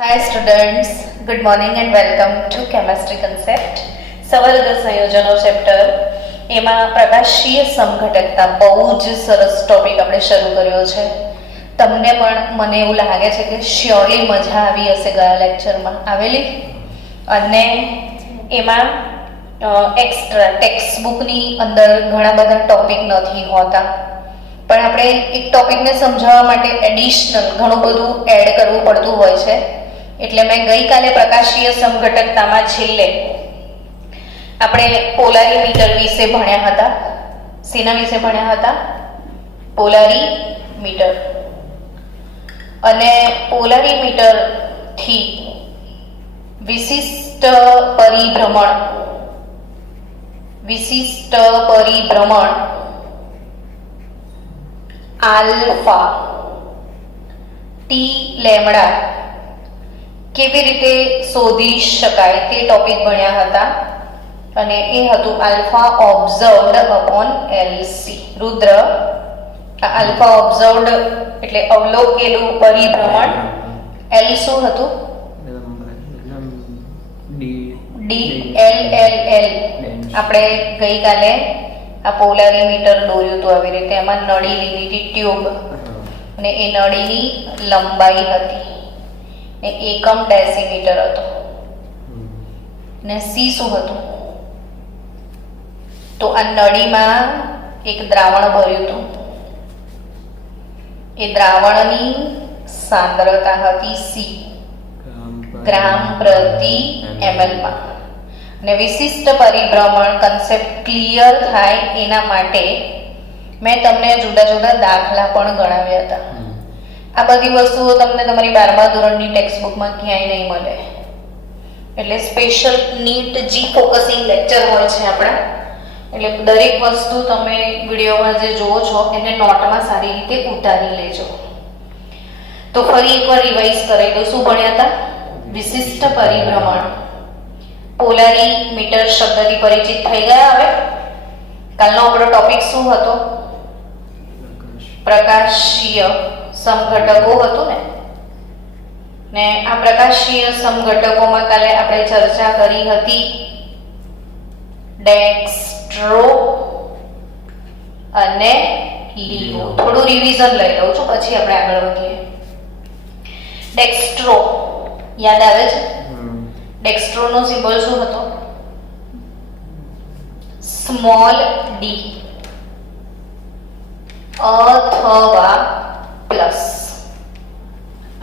Hi students, good morning and welcome to Chemistry Concept. સવર્ગ સંયોજનો chapter એમાં પ્રકાશીય સમઘટકતા બહુ જ સરસ ટોપિક આપણે શરૂ કર્યો છે. તમને પણ મને એવું લાગે છે કે શ્યોરલી મજા આવી હશે ગયા લેક્ચરમાં આવેલી. અને એમાં એક્સ્ટ્રા ટેક્સ્ટ બુકની અંદર ઘણા બધા ટોપિક નથી હોતા, પણ આપણે એક ટોપિકને સમજાવવા માટે એડિશનલ ઘણું બધું એડ કરવું પડતું હોય છે. એટલે મેં ગઈકાલે પ્રકાશીય સમઘટકતામાં છેલ્લે આપણે પોલારીમીટર વિશે ભણ્યા હતા. શેના વિશે ભણ્યા હતા? પોલારીમીટર. અને પોલારીમીટરથી વિશિષ્ટ પરિભ્રમણ આલ્ફા ટી લેમ્ડા કેવી રીતે શોધી શકાય તે ટોપિક ભણ્યા હતા. અને એ હતું આલ્ફા ઓબ્ઝર્વડ અપોન એલસી. રુદ્ર, આલ્ફા ઓબ્ઝર્વડ એટલે અવલોકેલું પરિભ્રમણ. એલ શું હતું? DLLL. આપણે ગઈકાલે આ પોલારીમીટર દોર્યું હતું આવી રીતે. એમાં નળી લીધી હતી, ટ્યુબ, અને એ નળીની લંબાઈ હતી ને એકમ ડેસીમીટર હતો. ને સી શું હતું? તો આ નળીમાં એક દ્રાવણ ભર્યું હતું. એ દ્રાવણની સાંદ્રતા હતી સી, ગ્રામ પ્રતિ ml માં. અને વિશિષ્ટ પરિભ્રમણ કન્સેપ્ટ ક્લિયર થાય એના માટે મેં તમને જુદા જુદા દાખલા પણ ગણાવ્યા હતા. આ બધી વસ્તુઓ તમને તમારી 12મા ધોરણની ટેક્સ્ટ બુકમાં ક્યાંય નહીં મળે. એટલે special NEET JEE focusing lecture હોય છે આપણા. એટલે દરેક વસ્તુ તમે વિડીયોમાં જે જુઓ છો એને નોટમાં સારી રીતે ઉતારી લેજો. તો ફરી એકવાર રિવાઇઝ કરે તો શું ભણ્યા હતા? વિશિષ્ટ પરિભ્રમણ. પોલારીમીટર શબ્દથી પરિચિત થઈ ગયા. હવે કાલનો આપણો ટોપિક શું હતો? પ્રકાશીય સમઘટકો હતું ને આ પ્રકાશીય સમઘટકોમાં કાલે આપણે ચર્ચા કરી હતી ડેક્સ્ટ્રો અને લીવો. થોડું રિવિઝન લઈ લઉં છું, પછી આપણે આગળ વધીએ. ડેક્સ્ટ્રો યાદ આવે છે? ડેક્સ્ટ્રો નો સિમ્બોલ શું હતો? સ્મોલ ડી અથવા પ્લસ.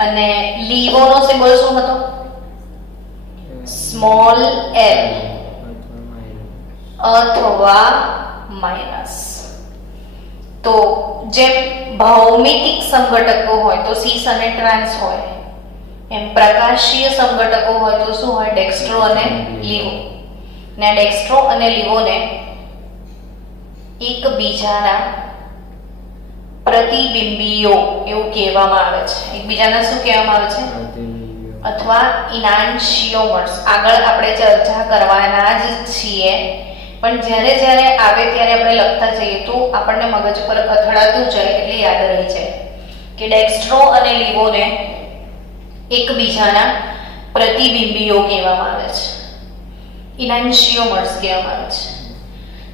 અને લીવો નો સિમ્બોલ શું હતો? સ્મોલ એલ અથવા માઇનસ. તો જેમ ભૌમિતિક સમઘટકો હોય તો સીસ અને ટ્રાન્સ હોય, એમ પ્રકાશીય સમઘટકો હોય તો શું હોય? ડેક્સ્ટ્રો અને લીવો. ને ડેક્સ્ટ્રો અને લીવોને એકબીજાના પ્રતિબિંબીઓ એવું કહેવામાં આવે છે. એકબીજાના શું કહેવામાં આવે છે? અથવા ઇનાન્શિયોમર્સ. આગળ આપણે ચર્ચા કરવાના જ છીએ, પણ જ્યારે જ્યારે આવે ત્યારે આપણે લખતા જઈએ તો આપણને મગજ પર અથડાતું જાય, એટલે યાદ રહી જાય કે ડેક્સ્ટ્રો અને લીવોને એકબીજાના પ્રતિબિંબીઓ કહેવામાં આવે છે, ઇનાન્શિયોમર્સ કહેવામાં આવે છે.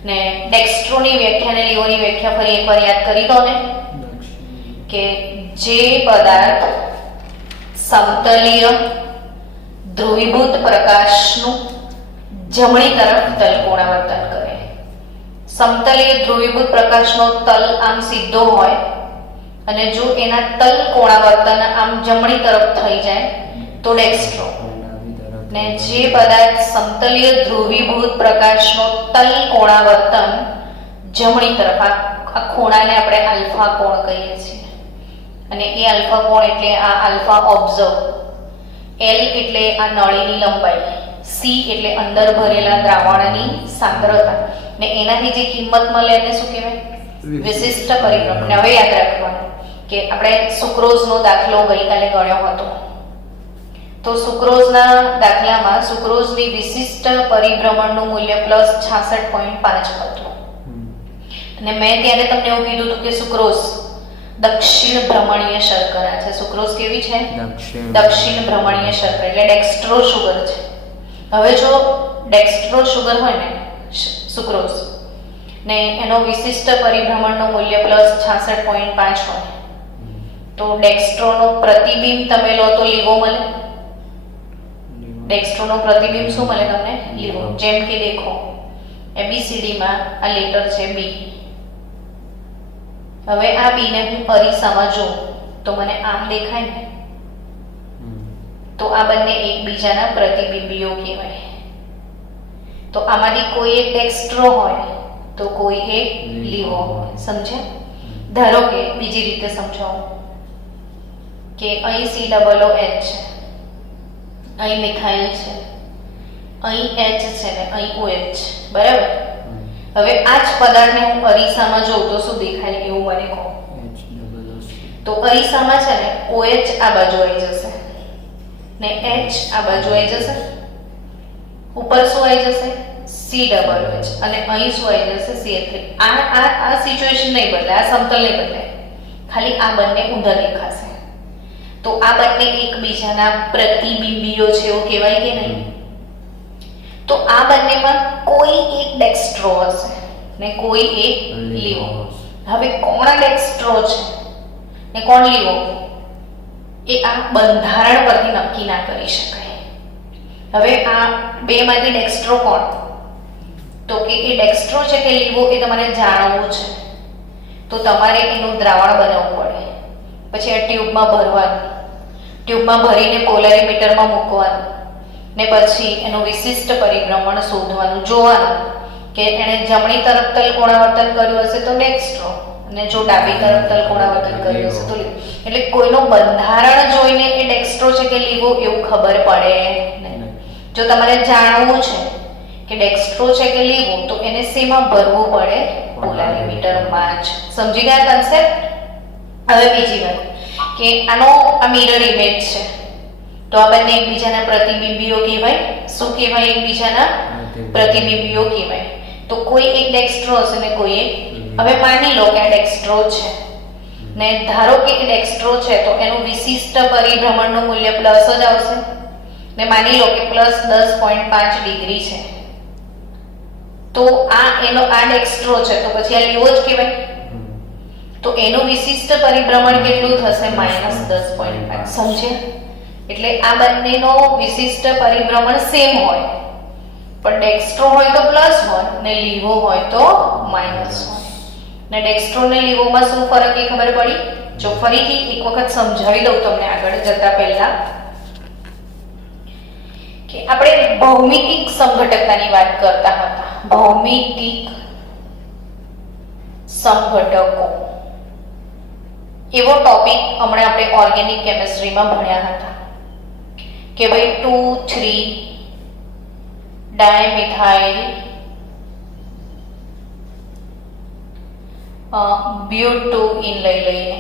ને ડેક્સ્ટ્રોની વ્યાખ્યા અને લીવોની વ્યાખ્યા ફરી એકવાર યાદ કરી દો ને, કે જે પદાર્થ સમતલીય ધ્રુવીભૂત પ્રકાશનું જમણી તરફ તલકોણાવર્તન કરે. સમતલીય ધ્રુવીભૂત પ્રકાશનો તલ આમ સીધો હોય અને જો એના તલ કોણાવર્તન આમ જમણી તરફ થઈ જાય તો ડેક્સ્ટ્રો. ને જે પદાર્થ સમતલીય ધ્રુવીભૂત પ્રકાશનો તલ કોણાવર્તન જમણી તરફ, આ ખૂણાને આપણે આલ્ફા કોણ કહીએ છીએ. અને એ આલ્ફા કોણ એટલે આ આલ્ફા ઓબ્ઝર્વ. એલ એટલે આ નળીની લંબાઈ, સી એટલે અંદર ભરેલા દ્રાવણની સાંદ્રતા, ને એનાથી જે કિંમત મળે એને શું કહેવાય? વિશિષ્ટ પરિભ્રમણ. હવે યાદ રાખવાનું કે આપણે સુક્રોઝનો દાખલો ગઈકાલે ગણ્યો હતો. તો સુક્રોઝના દાખલામાં સુક્રોઝની વિશિષ્ટ પરિભ્રમણનું મૂલ્ય +66.5 હતું. અને મેં ત્યારે તમને એવું કીધું હતું કે સુક્રોઝ દક્ષિણ ભ્રમણીય શર્કરા છે. સુક્રોઝ કેવી છે? દક્ષિણ ભ્રમણીય શર્કરા એટલે ડેક્સ્ટ્રો શુગર છે. હવે જો ડેક્સ્ટ્રો શુગર હોય ને સુક્રોઝ ને એનો વિશિષ્ટ પરિભ્રમણનું મૂલ્ય +66.5 હોય તો ડેક્સ્ટ્રોનો પ્રતિબિંબ તમે લો તો લીવો મળે. ડેક્સ્ટ્રોનો પ્રતિબિંબ શું મળે તમને? લીવો. જેમ કે દેખો ABCD માં આ લેટર છે B. હવે આ B ને હું અરીસામાં જોઉં તો મને આમ દેખાય ને, તો આ બંને એકબીજાના પ્રતિબિંબીઓ કહેવાય. તો આમાંથી કોઈ એક ડેક્સ્ટ્રો હોય તો કોઈ એક લીવો હોય. સમજ્યા? ધારો કે બીજી રીતે સમજાવું કે અહીં COOH છે, અહીં મિથાઇલ છે, અહીં H છે ને અહીં OH, બરાબર? હવે આ જ પદાર્થને હું અરીસામાં જોઉં તો શું દેખાય એવું મને કહો. તો અરીસામાં છે ને OH આ બાજુ આવી જશે ને H આ બાજુ આવી જશે. ઉપર શું આવી જશે? COOH અને અહીં શું આવી જશે? CH3. આ સિચ્યુએશન નહીં બદલાય, આ સમતલ નહીં બદલાય, ખાલી આ બંને ઊંધા દેખાશે. તો આ બંને એકબીજાના પ્રતિબિંબીઓ છે એવું કહેવાય કે નહીં? તો આ બંનેમાં કોઈ એક ડેક્સ્ટ્રો હશે ને કોઈ એક લીવો. હવે કોણ ડેક્સ્ટ્રો છે ને કોણ લીવો એ આ બંધારણ પરથી નક્કી ના કરી શકાય. હવે આ બેમાંથી ડેક્સ્ટ્રો કોણ? તો કે એ ડેક્સ્ટ્રો છે કે લીવો એ તમારે જાણવું છે. તો તમારે એનું દ્રાવણ બનાવવું પડે. પછી આ ટ્યુબમાં ભરવાનું, ટ્યુબમાં ભરીને પોલેરીમીટરમાં મૂકવાનું ને પછી એનું વિશિષ્ટ પરિભ્રમણ શોધવાનું, જોવાનું કે એણે જમણી તરફ તલકોણાવર્તન કર્યું હશે તો ડેક્સ્ટ્રો અને જો ડાબી તરફ તલકોણાવર્તન કર્યું હશે તો લીવો. એટલે કોઈનું બંધારણ જોઈને એ ડેક્સ્ટ્રો છે કે લીવો એવું ખબર પડે નહીં. જો તમારે જાણવું છે કે ડેક્સ્ટ્રો છે કે લીવો તો એને શેમાં ભરવું પડે? પોલેરીમીટરમાં જ. સમજી ગયા કન્સેપ્ટ? હવે બીજી વાત કે આનો આ મિરર ઇમેજ છે તો આ બંને એકબીજાના પ્રતિબિંબીઓ કહેવાય. શું કહેવાય? એકબીજાના પ્રતિબિંબીઓ કહેવાય. તો કોઈ એક ડેક્સ્ટ્રો હશે ને કોઈ એક. હવે માની લો કે આ ડેક્સ્ટ્રો છે ને ધારો કે ડેક્સ્ટ્રો છે તો એનું વિશિષ્ટ પરિભ્રમણનું મૂલ્ય પ્લસ જ આવશે ને માની લો કે +10.5 ડિગ્રી છે તો આ ડેક્સ્ટ્રો છે તો પછી આ લીવો જ કહેવાય. તો એનું વિશિષ્ટ પરિભ્રમણ કેટલું થશે? -10.5. સમજ્યા? એટલે આ બંનેનો વિશિષ્ટ પરિભ્રમણ સેમ હોય પણ ડેક્સ્ટ્રો હોય તો પ્લસ હોય ને લીવો હોય તો માઇનસ હોય. ને ડેક્સ્ટ્રો ને લીવોમાં શું ફરક એ ખબર પડી? જો ફરીથી એક વખત સમજાવી દઉં તમને આગળ જતા પહેલા કે આપણે ભૌમિતિક સંઘટકતાની વાત કરતા હતા. ભૌમિતિક સંઘટકો એવો ટોપિક હમણાં આપણે ઓર્ગેનિક કેમિસ્ટ્રીમાં ભણ્યા હતા કે ભાઈ 2,3 ડાયમિથાઇલ બ્યુટુઇન લઈ લઈએ.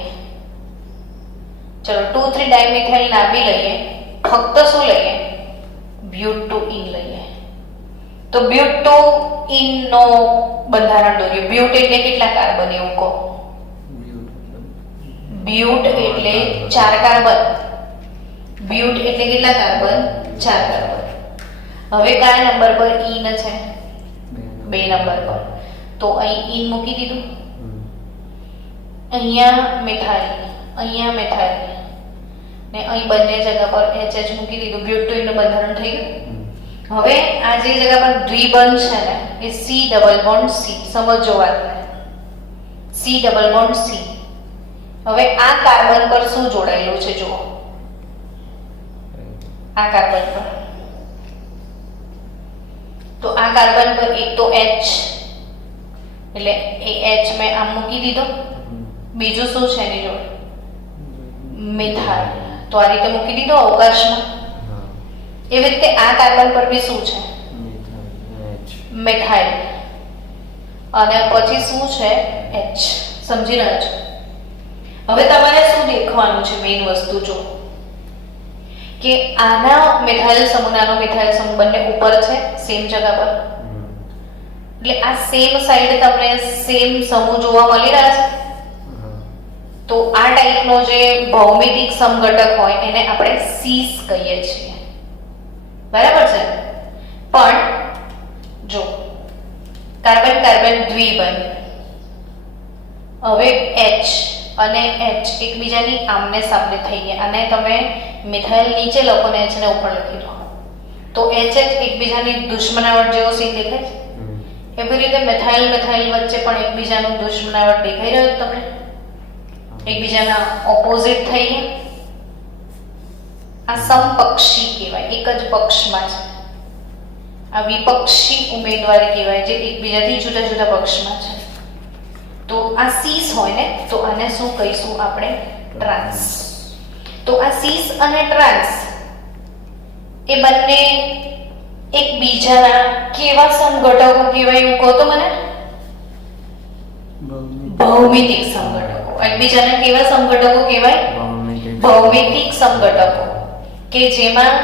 ચલો 2,3 ડાયમિથાઇલ ના બી લઈએ, ફક્ત શું લઈએ? બ્યુટુઇન લઈએ. તો બ્યુટુઇન નો બંધારણ દોરીએ. બ્યુટ એટલે કેટલા કાર્બન એવું કહો? બ્યુટ એટલે 4 કાર્બન. બ્યુટ એટલે કેટલા કાર્બન? 4 કાર્બન. હવે કયા નંબર પર ઈન છે? 2 નંબર પર. તો અહીં ઈન મૂકી દીધું, અહીંયા મિથાઇલ, અહીંયા મિથાઇલ ને અહીં બંને જગ્યા પર HH મૂકી દીધું. બ્યુટુઇનનું બંધારણ થઈ ગયું. હવે આ જે જગ્યા પર દ્વિબંધ છે ને એ C ડબલ બોન્ડ C. સમજો વાતને. C double bond C. હવે આ કાર્બન પર શું જોડાયેલું છે જુઓ. આ કાર્બન પર તો આ કાર્બન પર એક તો H એટલે એ H મેં આમ મૂકી દીધો. બીજું શું છે એની જોડે? મિથાઇલ. તો આ રીતે મૂકી દીધો અવકાશમાં. એવી રીતે આ કાર્બન પર બી શું છે? મિથાઇલ. અને પછી શું છે? H. સમજી રહ્યા છો? હવે તમારે શું દેખવાનું છે? મેઇન વસ્તુ જો કે આના મિથાઇલ સમૂહનો મિથાઇલ સમૂહ બંને ઉપર છે સેમ જગ્યા પર. એટલે આ સેમ સાઈડ તમને સેમ સમૂહ જોવા મળી રહ્યા છે. તો આ ટાઈપનો જે ભૌમિતિક સમઘટક હોય એને આપણે સીસ કહીએ છીએ, બરાબર છે. પણ જો કાર્બન કાર્બન દ્વિબંધ, હવે H અને H એકબીજાની આમને સામને થઈ ગયા, અને તમે મિથાઇલ નીચે લખો ને H ને ઉપર લખી દો તો H એકબીજાની દુશ્મનાવટ જેવો સીન દેખાય છે. એવી રીતે મિથાઇલ મિથાઇલ વચ્ચે પણ એકબીજાનું દુશ્મનાવટ દેખાઈ રહ્યો તમને, એકબીજાના ઓપોઝિટ થઈ ગયા. આ સમપક્ષી કહેવાય, એક જ પક્ષમાં છે. આ વિપક્ષી ઉમેદવાર કહેવાય જે એકબીજાથી જુદા જુદા પક્ષમાં છે. તો આ સીસ હોય ને તો આને શું કહીશું આપણે? ટ્રાન્સ. તો આ સીસ અને ટ્રાન્સ એ બંને એકબીજાના કેવા સમઘટકો કહેવાય એવું કહો તો મને? ભૌમિતિક સમઘટકો. એકબીજાના કેવા સમઘટકો કહેવાય? ભૌમિતિક સમઘટકો, કે જેમાં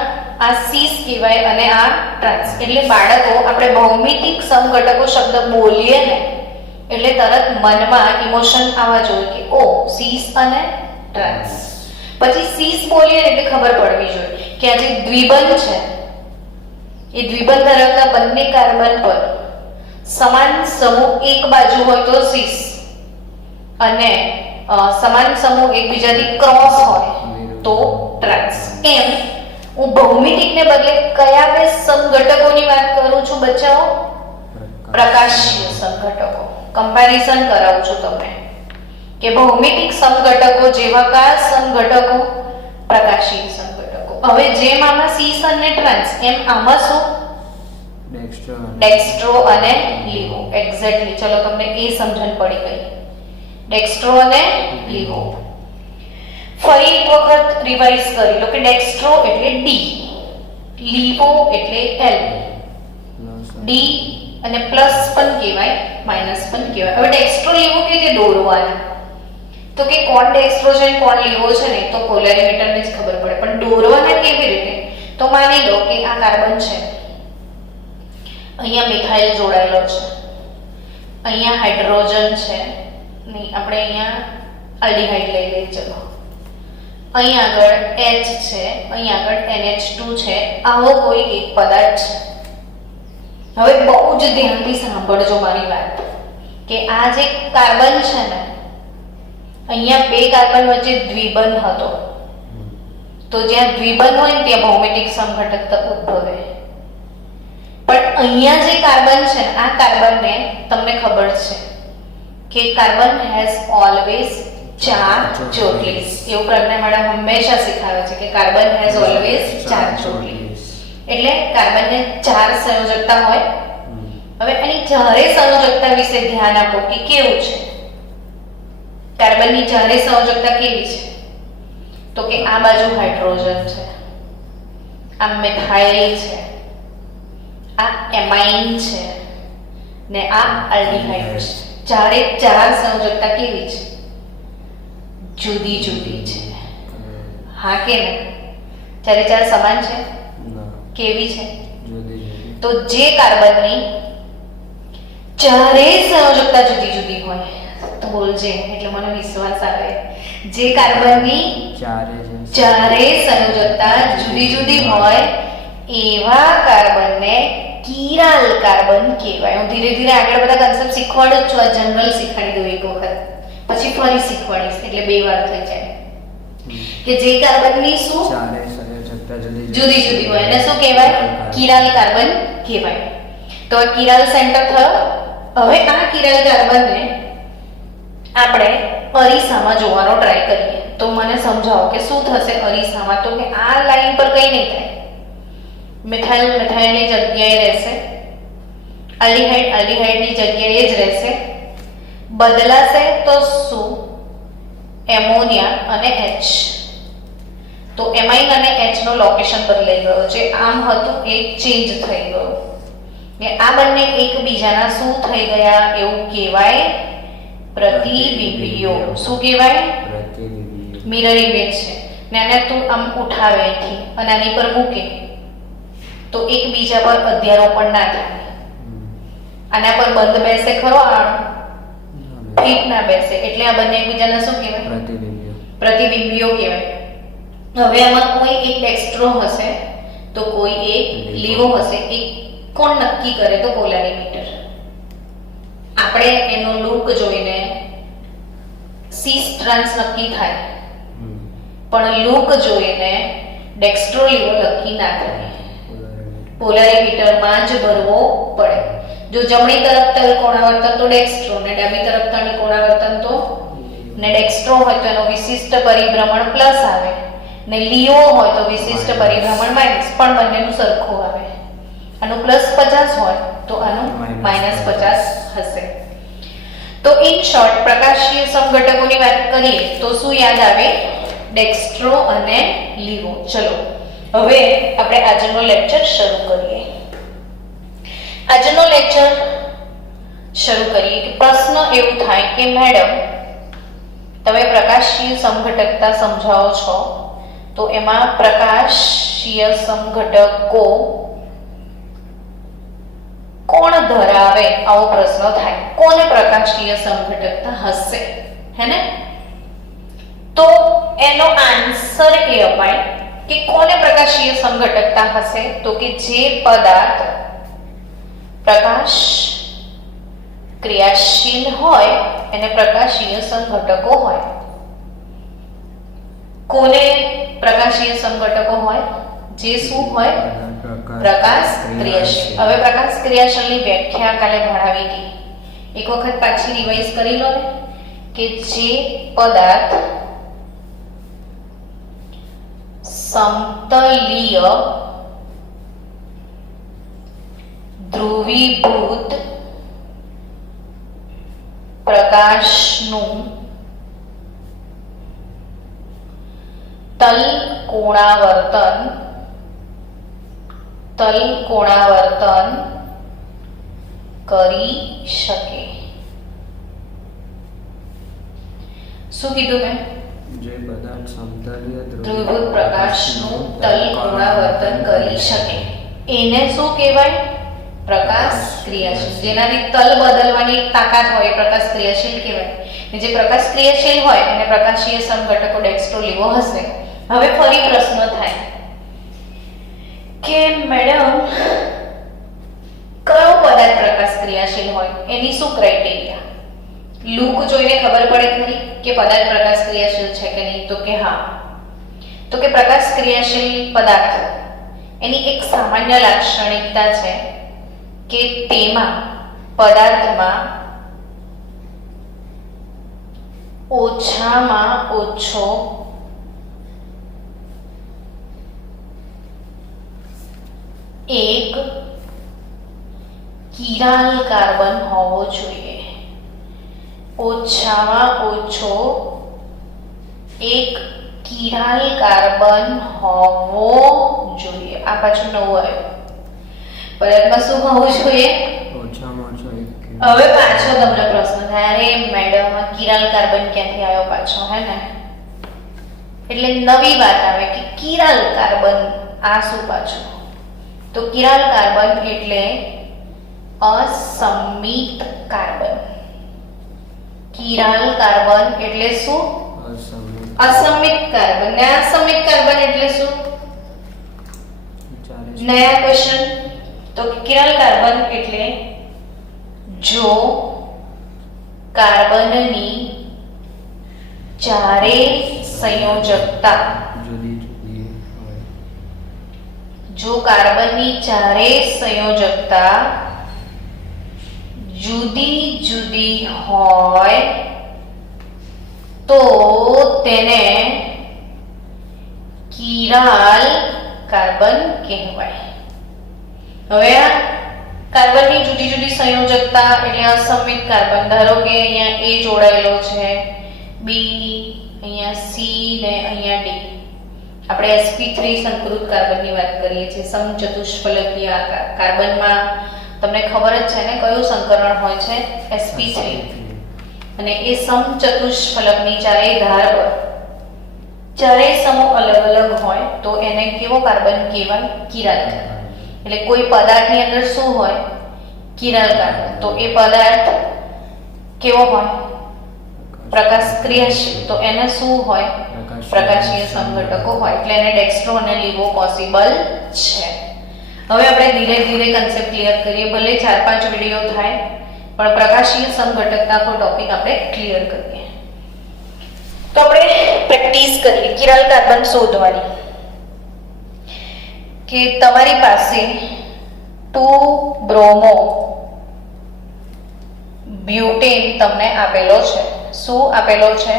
આ સીસ કહેવાય અને આ ટ્રાન્સ. એટલે બાળકો આપણે ભૌમિતિક સમઘટકો શબ્દ બોલીએ ને એટલે તરત મનમાં ઇમોશન આવવા જોઈએ કે ઓ સીસ અને ટ્રાન્સ. પછી સીસ બોલીએ એટલે ખબર પડવી જોઈએ કે આ જે દ્વિબંધ છે એ દ્વિબંધ ધરાવતા બંને કાર્બન પર સમાન સમૂહ એક બાજુ હોય તો સીસ, અને સમાન સમૂહ એકબીજાથી ક્રોસ હોય તો ટ્રાન્સ. એમ હું ભૌમિતિકને બદલે કયા બે સમઘટકોની વાત કરું છું બચ્ચાઓ? પ્રકાશીય સમઘટકો. કમ્પેરિઝન કરાવું છું તમને કે ભૌમિતિક સમઘટકો જેવા કયા સમઘટકો? પ્રકાશીય સમઘટકો. હવે જેમ આમાં સીસ અને ટ્રાન્સ એમ આમાં શું? ડેક્સ્ટ્રો અને લીવો. એક્ઝેક્ટલી. ચલો તમને એ સમજણ પડી ગઈ. ડેક્સ્ટ્રો અને લીવો. ફરી એક વખત રિવાઇઝ કરી લો કે ડેક્સ્ટ્રો એટલે ડી, લીવો એટલે એલ. ડી અને પ્લસ પણ કહેવાય, માઇનસ પણ કહેવાય. હવે ડેક્સ્ટ્રો લીવો કે જે દોરવાના, તો કે કોણ ડેક્સ્ટ્રો છે કોણ લીવો છે ને તો પોલેરિમીટરને જ ખબર પડે, પણ દોરવાના કેવી રીતે? તો માની લો કે આ કાર્બન છે, અહીંયા મિથાઇલ જોડાયેલો છે, અહીંયા હાઇડ્રોજન છે, નહીં આપણે અહીંયા આલ્ડીહાઇડ લઈ લઈએ. ચલો અહીંયા આગળ H છે, અહીંયા આગળ NH2 છે. આવો કોઈ એક પદાર્થ છે. હવે બહુ જ ધ્યાનથી સાંભળજો મારી વાત કે આ જે કાર્બન છે ને અહીંયા બે કાર્બન વચ્ચે દ્વિબંધ હતો, તો જ્યાં દ્વિબંધ હોય ને ત્યાં ભૌમિતિક સમઘટકતા ઉદ્ભવે. પણ અહીંયા જે કાર્બન છે ને આ કાર્બનને તમને ખબર છે કે કાર્બન હેઝ ઓલવેઝ ચાર ચોટલીસ. એવું પ્રજ્ઞા મેડમ હંમેશા શીખવાડે છે કે કાર્બન હેઝ ઓલવેઝ ચાર ચોટલીસ. એટલે કાર્બનને ચાર સંયોજકતા હોય. હવે આની ચારે સંયોજકતા વિશે ધ્યાન આપો કે કેવું છે. કાર્બનની ચારે સંયોજકતા કેવી છે? તો કે આ બાજુ હાઇડ્રોજન છે, આ મિથાઇલ છે, આ એમાઇન છે ને આ આલ્ડીહાઇડ છે. ચારે ચાર સંયોજકતા કેવી છે? જુદી જુદી છે. હા કે ના? ચારે ચાર સમાન છે? કેવી છે? તો જે કાર્બનની ચારે સંયોજકતા જુદી જુદી હોય તો બોલજે એટલે મને વિશ્વાસ આવે. જે કાર્બનની ચારે સંયોજકતા જુદી જુદી હોય એવા કાર્બનને કિરાલ કાર્બન કહેવાય. હું ધીરે ધીરે આગળ બધા કન્સેપ્ટ શીખવાડું છું. આ જનરલ શીખવાડી દઉં એક વખત, પછી ફરી શીખવાડીશ એટલે બે વાર થઈ જાય. કે જે કાર્બનની શું જુદી જુદી હોય એને શું કહેવાય? કિરાલ કાર્બન કહેવાય. તો આ કિરાલ સેન્ટર થયો. હવે આ કિરાલ કાર્બનને આપણે અરીસામાં જોવાનો ટ્રાય કરીએ તો મને સમજાવો કે શું થશે અરીસામાં. તો કે આ લાઈન પર કઈ નહીં થાય. મિથાઇલ મિથાઇલની જગ્યાએ રહેશે, આલ્ડીહાઇડ આલ્ડીહાઇડની જગ્યાએ જ રહેશે. બદલાશે તો શું? એમોનિયા અને H. તો એમાઇન અને H નો લોકેશન બદલાઈ ગયો છે. આમ હતું એ ચેન્જ થઈ ગયું. આ બંને એકબીજાના શું થઈ ગયા એવું કહેવાય? પ્રતિબિંબીઓ. શું કહેવાય? મિરર ઇમેજ છે. ને આને તું આમ ઉઠાવે અહીંથી અને આની પર મૂકે તો એકબીજા પર અધ્યારોપણ ના થાય. આના પર બંધ બેસે ખરો આણું? ફિટ ના બેસે એટલે આ બંને એકબીજાને શું કહેવાય? પ્રતિબિંબીઓ. પ્રતિબિંબીઓ કહેવાય. હવે આમાં કોઈ એક ડેક્સ્ટ્રો હશે તો કોઈ એક લીવો હશે. એક કોણ નક્કી કરે? તો પોલારીમીટર. આપણે એનો લુક જોઈને સી સ્ટ્રાન્સ નક્કી થાય, પણ લુક જોઈને ડેક્સ્ટ્રો લીવો નક્કી ના થાય. પોલારીમીટરમાં જ ભરવો પડે. જો જમણી તરફ તલ કોણાવર્તન તો ડેક્સ્ટ્રો, ને ડાબી તરફ તલ કોણાવર્તન તો ને ડેક્સ્ટ્રો હોય તો એનો વિશિષ્ટ પરિભ્રમણ પ્લસ આવે, ને લીવો હોય તો વિશિષ્ટ પરિભ્રમણ માઇનસ, પણ બંનેનું સરખું આવે. આનું +50 હોય તો આનું -50 હશે. તો ઇન શોર્ટ પ્રકાશીય સમઘટકોની વાત કરીએ તો શું યાદ આવે? ડેક્સ્ટ્રો અને લીવો. ચલો હવે આપણે આજનો લેક્ચર શરૂ કરીએ. આજનો લેક્ચર શરૂ કરીએ કે પ્રશ્ન એવું થાય કે મેડમ તમે પ્રકાશીય સમઘટકતા સમજાવો છો તો એમાં પ્રકાશીય સમઘટકો કોણ ધરાવે? આવો પ્રશ્ન થાય. કોને પ્રકાશીય સમઘટકતા હશે? હે ને? તો એનો આન્સર એ અપાય કે કોને પ્રકાશીય સમઘટકતા હશે? તો કે જે પદાર્થ પ્રકાશ ક્રિયાશીલ હોય એને પ્રકાશીય સમઘટકો હોય. કોને પ્રકાશીય સમઘટકો હોય? જે શું હોય? પ્રકાશ ક્રિયાશીલ. હવે પ્રકાશ ક્રિયાશીલની વ્યાખ્યા કાલે ભણાવી હતી, એક વખત પાછી રિવાઇઝ કરી લો ને કે જે પદાર્થ સમતલીય ધ્રુવીભૂત પ્રકાશનું તલ કોણાવર્તન કરી શકે. શું કીધું મેં? જે પદાર્થ સમતલીય ધ્રુવીભૂત પ્રકાશનું તલ કોણાવર્તન કરી શકે એને શું કહેવાય? પ્રકાશ ક્રિયાશીલ. જેનાથી તલ બદલવાની તાકાત હોય પ્રકાશ ક્રિયાશીલ કહેવાય. ને જે પ્રકાશ ક્રિયાશીલ હોય એને પ્રકાશીય સમઘટકો ડેક્સ્ટ્રો લીવો હશે. હવે ફરી પ્રશ્ન થાય કે મેડમ કયો પદાર્થ પ્રકાશ ક્રિયાશીલ હોય? એની શું ક્રાઇટેરિયા? લુક જોઈને ખબર પડે ખરી કે પદાર્થ પ્રકાશ ક્રિયાશીલ છે કે નહીં? તો કે હા. તો કે પ્રકાશ ક્રિયાશીલ પદાર્થ એની એક સામાન્ય લાક્ષણિકતા છે કે તેમાં પદાર્થમાં ઓછામાં ઓછો એક કિરાલ કાર્બન હોવો જોઈએ. ઓછામાં ઓછો એક કિરાલ કાર્બન હોવો જોઈએ. આ પાછું નવું આવ્યું. પદાર્થમાં શું હોવું જોઈએ? ઓછામાં ઓછો એક. હવે પાછો તમને પ્રશ્ન થાય, અરે મેડમ કિરાલ કાર્બન ક્યાંથી આવ્યો પાછો? હે ને? એટલે નવી વાત આવે કે કિરાલ કાર્બન આ શું પાછું? તો કિરાલ કાર્બન એટલે અસમિત કાર્બન. કિરાલ કાર્બન એટલે શું? અસમિત કાર્બન. ને અસમિત કાર્બન એટલે શું? નયા ક્વેશ્ચન. તો કિરાલ કાર્બન એટલે જો કાર્બનની ચારે સંયોજકતા જો કાર્બનની ચારે સંયોજકતા જુદી જુદી હોય તો તેને કિરાલ કાર્બન કહેવાય. હવે આ કાર્બનની જુદી જુદી સંયોજકતા એટલે અસમિત કાર્બન. ધારો કે અહીંયા A જોડાયેલો છે, B, અહીંયા C ને અહીંયા D. આપણે sp3 સંકૃત કાર્બનની વાત કરીએ છીએ. સમચતુષ્ફલકીય આકાર. કાર્બનમાં તમને ખબર જ છે ને કયું સંકરણ હોય છે? sp3. અને એ સમચતુષ્ફલકની ચારેય ધાર પર ચારેય સમૂહ અલગ અલગ હોય તો એને કેવો કાર્બન કહેવાય? Chiral carbon. એટલે કોઈ પદાર્થની અંદર શું હોય? Chiral carbon. તો એ પદાર્થ કેવો હોય? પ્રકાશ ક્રિયાશીલ, તો એને શું હોય? પ્રકાશીય સંઘટકો હોય, એટલે એને ડેક્સ્ટ્રો અને લીવો પોસિબલ છે. હવે આપણે ધીરે ધીરે કન્સેપ્ટ ક્લિયર કરીએ. ભલે 4-5 વિડિયો થાય પણ પ્રકાશીય સંઘટકના આખો ટોપિક આપણે ક્લિયર કરીએ. તો આપણે પ્રેક્ટિસ કરીએ કિરાલ કાર્બન શોધવાની. કે તમારી પાસે 2 બ્રોમો બ્યુટેન તમને આપેલો છે. શું આપેલો છે?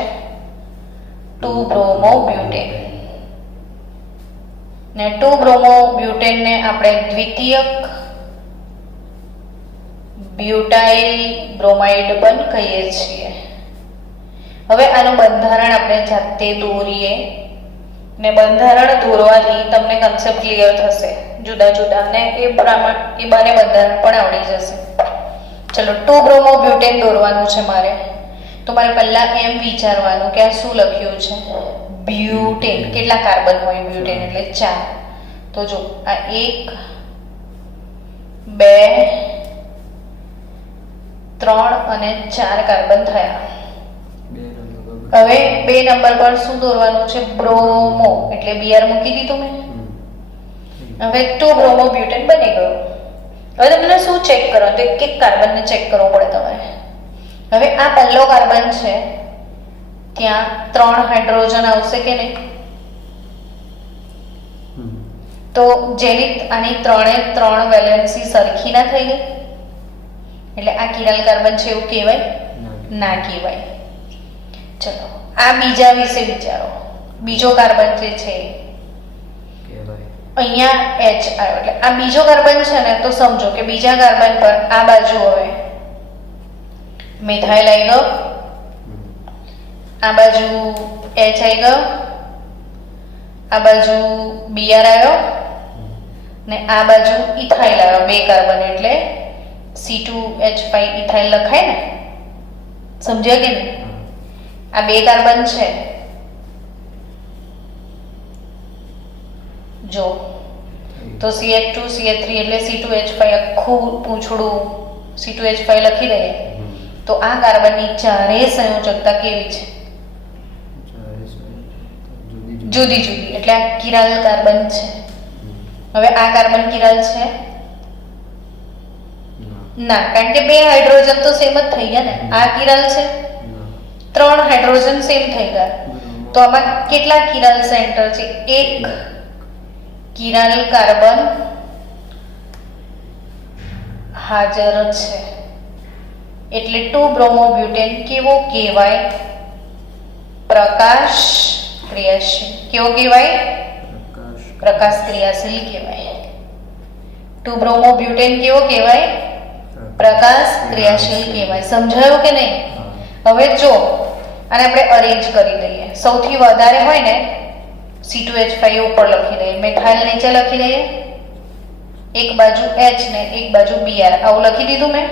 2 બ્રોમો બ્યુટેન. ને 2 બ્રોમો બ્યુટેન ને આપણે દ્વિતીયક બ્યુટાઇલ બ્રોમાઇડ પણ કહીએ છીએ. હવે આનું બંધારણ આપણે જાતે દોરીએ ને બંધારણ દોરવાથી તમને કન્સેપ્ટ ક્લિયર થશે જુદા જુદા, ને એ પ્રમાણે એ બંને બંધારણ પણ આવડી જશે. ચલો 2 બ્રોમો બ્યુટેન દોરવાનું છે મારે. તો મારે પહેલા એમ વિચારવાનું કે આ શું લખ્યું છે? બ્યુટેન. કેટલા કાર્બન હોય બ્યુટેન? એટલે 4. તો જો આ 1 2 3 અને 4 કાર્બન થયા. હવે 2 નંબર પર શું દોરવાનું છે? બ્રોમો, એટલે Br મૂકી દીધું મેં. હવે 2 બ્રોમો બ્યુટેન બની ગયું. હવે તમને શું ચેક કરવાનું? તો એક એક કાર્બનને ચેક કરવો પડે તમારે. હવે આ પહેલો કાર્બન છે, ત્યાં 3 હાઇડ્રોજન આવશે કે નહીં? તો જેની આની 3 વેલેન્સી સરખી ના થઈ ગઈ, એટલે આ કિરાલ કાર્બન છે એવું કહેવાય? ના કહેવાય. ચલો આ બીજા વિશે વિચારો. બીજો કાર્બન જે છે અહીંયા H આવ્યો, એટલે આ બીજો કાર્બન છે ને, તો સમજો કે બીજા કાર્બન પર આ બાજુ હવે મિથાઇલ આવી ગયો, આ બાજુ H આવી ગયો, આ બાજુ Br આવ્યો ને આ બાજુ ઇથાઇલ આવ્યો. 2 કાર્બન એટલે C2H5 ઇથાઇલ લખાય ને? સમજ્યા કે નહીં? આ 2 કાર્બન છે. જો તો CH2 CH3 એટલે C2H5 આખું પૂંછડું C2H5 લખી દઈએ. તો આ કાર્બનની ચારેય સંયોજકતા કેવી છે? જુદી જુદી, એટલે આ કિરાલ કાર્બન છે. હવે આ કાર્બન કિરાલ છે? ના, કારણ કે 2 હાઇડ્રોજન તો સેમ જ થઈ ગયા ને. આ કિરાલ છે? 3 હાઇડ્રોજન સેમ થઈ ગયા. તો આમાં કેટલા કિરાલ સેન્ટર છે? 1 કિરાલ કાર્બન હાજર છે. એટલે 2 બ્રોમો બ્યુટેન કેવો કહેવાય? પ્રકાશ ક્રિયાશીલ. કેવો કહેવાય? પ્રકાશ ક્રિયાશીલ કહેવાય. 2 બ્રોમો બ્યુટેન કેવો કહેવાય? પ્રકાશ ક્રિયાશીલ કહેવાય. સમજાયું કે નહીં? હવે જો આને આપણે અરેન્જ કરી દઈએ. સૌથી વધારે હોય ને C2H5 ઉપર લખી દઈએ, મિથાઇલ નીચે લખી દઈએ, એક બાજુ H ને એક બાજુ Br, આવું લખી દીધું મેં.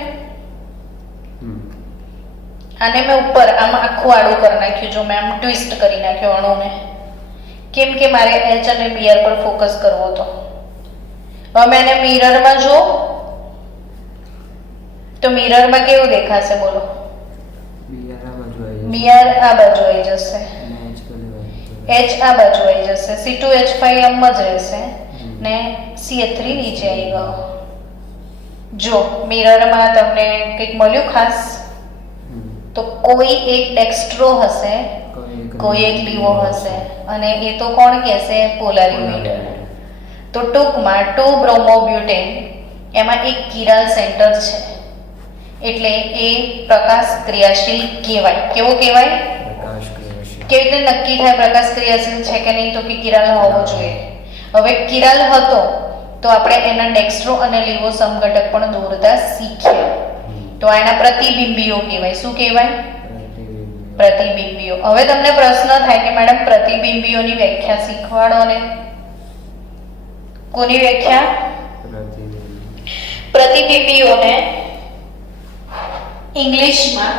આને મેં ઉપર આમાં આખું આડું કરી નાખ્યું. જો મેં આમ ટ્વિસ્ટ કરી નાખ્યો અણુને, કેમ કે મારે H અને Br પર ફોકસ કરવો હતો. હવે મેં એને મિરરમાં જો તો મિરરમાં કેવું દેખાશે? બોલો. Br આ બાજુ આવી જશે, H આ બાજુ આવી જશે, C2H5 આમ જ રહેશે ને CH3 નીચે આવી ગયો. જો મિરરમાં તમને કંઈક મળ્યું ખાસ? તો કોઈ એક ડેક્સ્ટ્રો હશે, કોઈ એક લીવો હશે, અને એ તો કોણ કહેશે? પોલારિમીટર. તો ટૂંકમાં 2 બ્રોમો બ્યુટેન એમાં એક કિરાલ સેન્ટર છે, એટલે એ પ્રકાશ ક્રિયાશીલ કહેવાય. કેવો કહેવાય? કેવી રીતે નક્કી થાય પ્રકાશ ક્રિયાશીલ છે કે નહીં? તો કે કિરાલ હોવો જોઈએ. હવે કિરાલ હતો તો આપણે એના ડેક્સ્ટ્રો અને લીવો સમઘટક પણ દોરતા શીખ્યા. તો આના પ્રતિબિંબીઓ કહેવાય. શું કહેવાય? પ્રતિબિંબીઓ. હવે તમને પ્રશ્ન થાય કે મેડમ પ્રતિબિંબીઓની વ્યાખ્યા શીખવાડો ને. કોની વ્યાખ્યા? પ્રતિબિંબીઓને ઇંગ્લિશમાં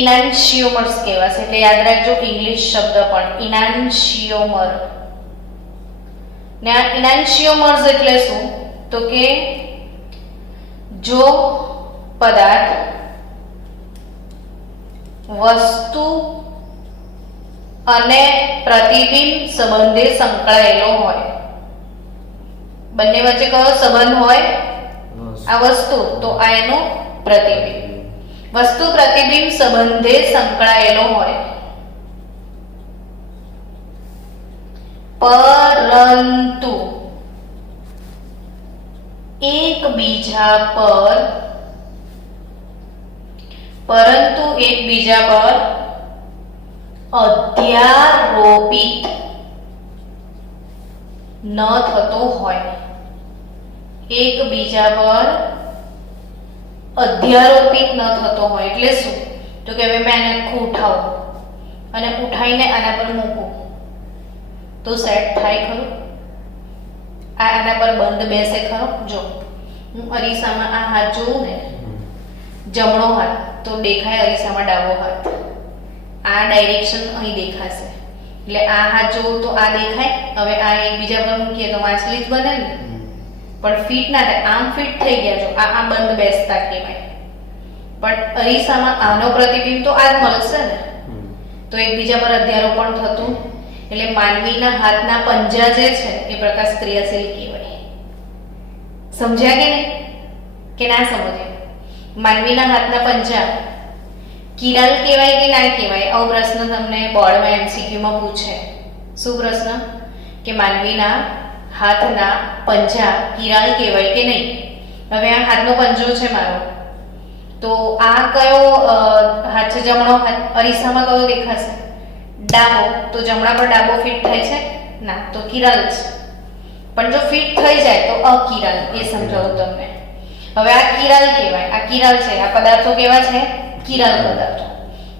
ઇનાન્શિયોમર્સ કહેવાશે. એટલે યાદ રાખજો ઇંગ્લિશ શબ્દ પણ ઇનાન્શિયોમર. ને આ ઇનાન્શિયોમર્સ એટલે શું? તો કે જો પદાર્થ વસ્તુ અને પ્રતિબિંબ સંબંધે સંકળાયેલો હોય. બંને વચ્ચે કયો સંબંધ હોય? આ વસ્તુ, તો આ એનું પ્રતિબિંબ. વસ્તુ પ્રતિબિંબ સંબંધે સંકળાયેલો હોય. પરંતુ એકબીજા પર અધ્યારોપિત ન થતો હોય. એકબીજા પર અધ્યારોપિત ન થતો હોય એટલે શું? તો કે હવે મેં આને આખું ઉઠાવું અને ઉઠાઈને આના પર મૂકું તો સેટ થાય ખરું? આના પર બંધ બેસે ખરો? જો હું અરીસામાં આ હાથ જોઉં ને, જમણો હાથ, તો દેખાય અરીસામાં ડાબો હાથ. આ ડાયરેક્શન અહીં દેખાશે એટલે આ હાથ જોઉં તો આ દેખાય. હવે આ એકબીજા પર મૂકીએ તો માછલી જ બને ને, પણ ફિટ ના થાય. આમ ફિટ થઈ ગયા. જો આ બંધ બેસતા કહેવાય, પણ અરીસામાં આનો પ્રતિબિંબ તો આ જ મળશે ને, તો એકબીજા પર અધ્યારોપણ થતું. એટલે માનવીના હાથના પંજા જે છે એ પ્રકાશ ક્રિયાશીલ કહેવાય. સમજ્યા કે નહીં? કે ના સમજ્યા? માનવીના હાથના પંજા કિરાલ કહેવાય કે ના કહેવાય? આવો પ્રશ્ન તમને બોર્ડમાં એમસીક્યુમાં પૂછે. શું પ્રશ્ન? કે માનવીના હાથના પંજા કિરાલ કહેવાય કે નહીં? હવે આ હાથનો પંજો છે મારો, તો આ કયો હાથ છે? જમણો હાથ. અરીસામાં કયો દેખાશે? ડાબો. તો જમણા પર ડાબો ફિટ થાય છે? ના, તો કિરાલ છે. પણ જો ફિટ થઈ જાય તો અકિરાલ. એ સમજાવું તમને. હવે આ કિરાલ કહેવાય. આ કિરાલ છે. આ પદાર્થો કેવા છે? કિરાલ પદાર્થો,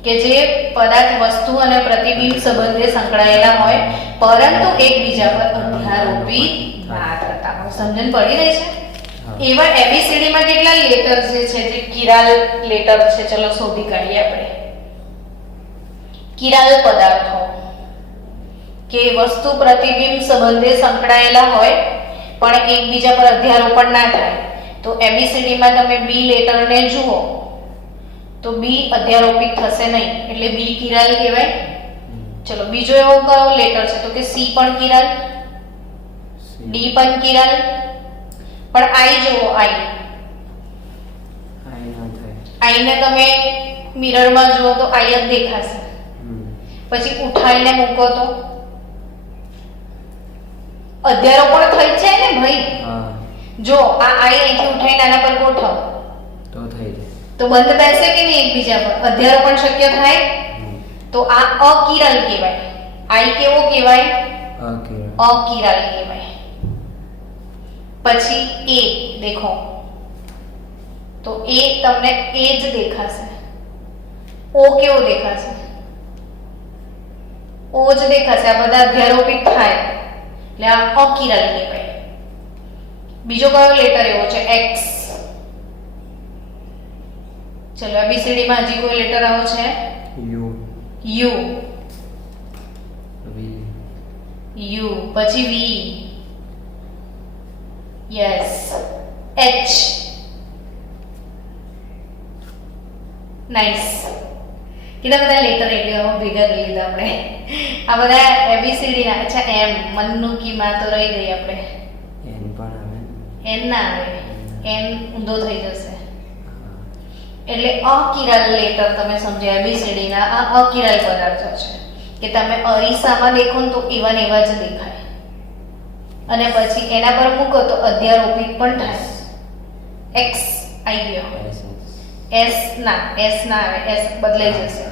કે જે પદાર્થ વસ્તુ અને પ્રતિબિંબ સંબંધે સંકળાયેલા હોય પરંતુ એકબીજા પર અધ્યારોપિત ના થતા હોય. સમજણ પડી રહી છે? એવા એબીસીડી માં કેટલા લેટર જે છે જે કિરાલ લેટર છે? ચલો શોધી કાઢીએ આપણે. કિરાલ પદાર્થો કે વસ્તુ પ્રતિબિંબ સંબંધે સંકળાયેલા હોય પણ એકબીજા પર અધ્યારોપણ ના થાય. તો એબીસીડી માં તમે બી લેટર ને જુઓ તો બી અધ્યારોપિત થશે નહીં, એટલે બી કિરાલ કહેવાય. ચલો બીજો એવો કયો લેટર છે? તો કે સી પણ કિરાલ, ડી પણ કિરાલ. પણ આઈ જુઓ, આઈ ને તમે મિરરમાં જુઓ તો આઈ જ દેખાશે. પછી ઉઠાઈને મૂકો તો અધ્યારોપણ થઈ જાય ને ભાઈ. જો આ આઈ અહીંથી ઉઠાઈને આના પર ગોઠવ તો થઈ જાય, તો બંધ બેસે કે નહીં એકબીજા પર? અધ્યારોપણ શક્ય થાય. તો આ અકિરાલ કહેવાય. આઈ કેવો કહેવાય? અકિરાલ કહેવાય. પછી એ દેખો તો એ તમને એ જ દેખાશે. ઓ કેવો દેખાશે? ઓ જ દેખાશે. આ બધા અધ્યારોપિત થાય એટલે આ અકિરાલ કહેવાય. બીજો કયો લેટર એવો છે? એક્સ. ચલો એબીસીડી માં હજી કોઈ લેટર આવો છે? યુ. યુ. વી. યુ. પછી વી. યસ. એચ. નાઈસ. કેટલા બધા લેટર એટલે ભેગા કરી લીધા આપણે. આ બધા એબીસીડી ના. અચ્છા એમ મનનું કી માં તો રહી ગઈ આપણે. એન પણ આવે. એન ના આવે. એન ઊંધો થઈ જશે. એટલે અકિરાલ લેટર તમે સમજ્યા. એબીસીડી ના આ અકિરાલ પદાર્થો છે કે તમે અરીસામાં દેખો ને તો એવા ને એવા જ દેખાય, અને પછી એના પર મૂકો તો અધ્યારોપિત પણ થાય. એક્સ આવી ગયો. એસ ના આવે. એસ બદલાઈ જશે.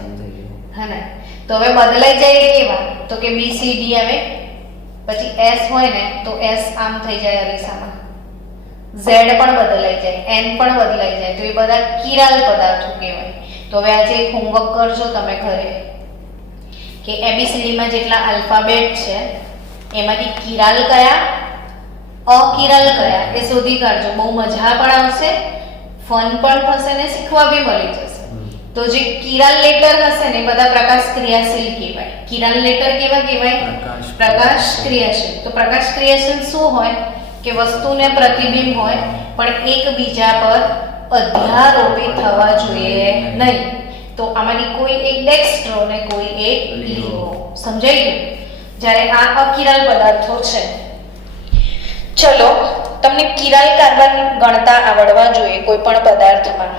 હા ને? તો હવે બદલાઈ જાય કેવા? તો કે બી સી ડી આવે. પછી એસ હોય ને તો એસ આમ થઈ જાય અરીસામાં. ઝેડ પણ બદલાઈ જાય, એન પણ બદલાઈ જાય. તો એ બધા કિરાલ પદાર્થો કહેવાય. તો હવે આજે એક હોમવર્ક કરજો તમે ઘરે કે એબીસીડી માં જેટલા આલ્ફાબેટ છે એમાંથી કિરાલ કયા, અકિરાલ કયા એ શોધી કાઢજો. બહુ મજા પણ આવશે, ફન પણ થશે ને શીખવા બી મળી જશે. તો જે કિરાલ લેટર હશે ને બધા પ્રકાશ ક્રિયાશીલ કહેવાય. કિરાલ લેટર કેવા કહેવાય? પ્રકાશ ક્રિયાશીલ. તો પ્રકાશ ક્રિયાશીલ શું હોય? કે વસ્તુને પ્રતિબિંબ હોય પણ એકબીજા પર અધ્યારોપિત થવા જોઈએ નહીં. તો આમાંની કોઈ એક ડેક્સ્ટ્રો ને કોઈ એક લીવો. સમજાઈ ગયું? જ્યારે આ અકિરાલ પદાર્થો છે. ચલો તમને કિરાલ કાર્બન ગણતા આવડવા જોઈએ કોઈ પણ પદાર્થમાં.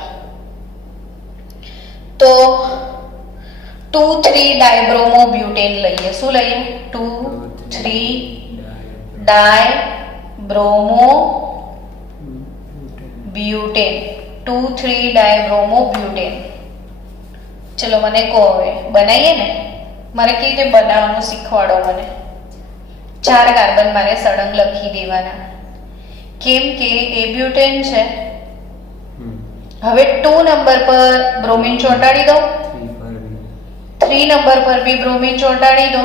તો 2,3 ડાયબ્રોમો બ્યુટેન લઈએ. શું લઈએ? 2,3 ડાયબ્રોમો બ્યુટેન. 2,3 ડાયબ્રોમો બ્યુટેન. ચલો મને કહો હવે બનાવીએ ને. મારે કેવી રીતે બનાવવાનું શીખવાડો મને. 4 કાર્બન મારે સળંગ લખી દેવાના, કેમ કે એ બ્યુટેન છે. હવે 2 નંબર પર બ્રોમિન ચોંટાડી દો, 3 નંબર પર બી બ્રોમિન ચોંટાડી દો.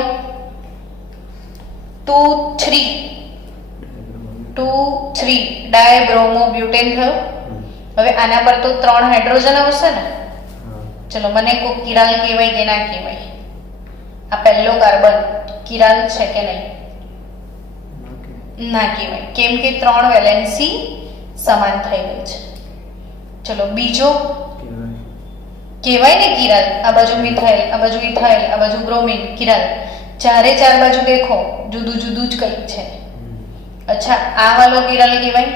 2,3 ડાયબ્રોમો બ્યુટેન થયું. હવે આના પર તો 3 હાઇડ્રોજન આવશે ને. ચલો મને કો કિરાલ કહેવાય કે ના કહેવાય? આ પહેલો કાર્બન કિરાલ છે કે નહીં? ના કહેવાય, કેમ કે 3 વેલેન્સી સમાન થઈ ગઈ છે. ચલો બીજો કહેવાય ને કિરાલ. આ બાજુ મિથાઇલ, આ બાજુ ઇથાઇલ, આ બાજુ બ્રોમિન, કિરાલ. ચારે ચાર બાજુ દેખો જુદું જુદું જ કંઈક છે. અચ્છા આ વાલો કિરાલ કહેવાય?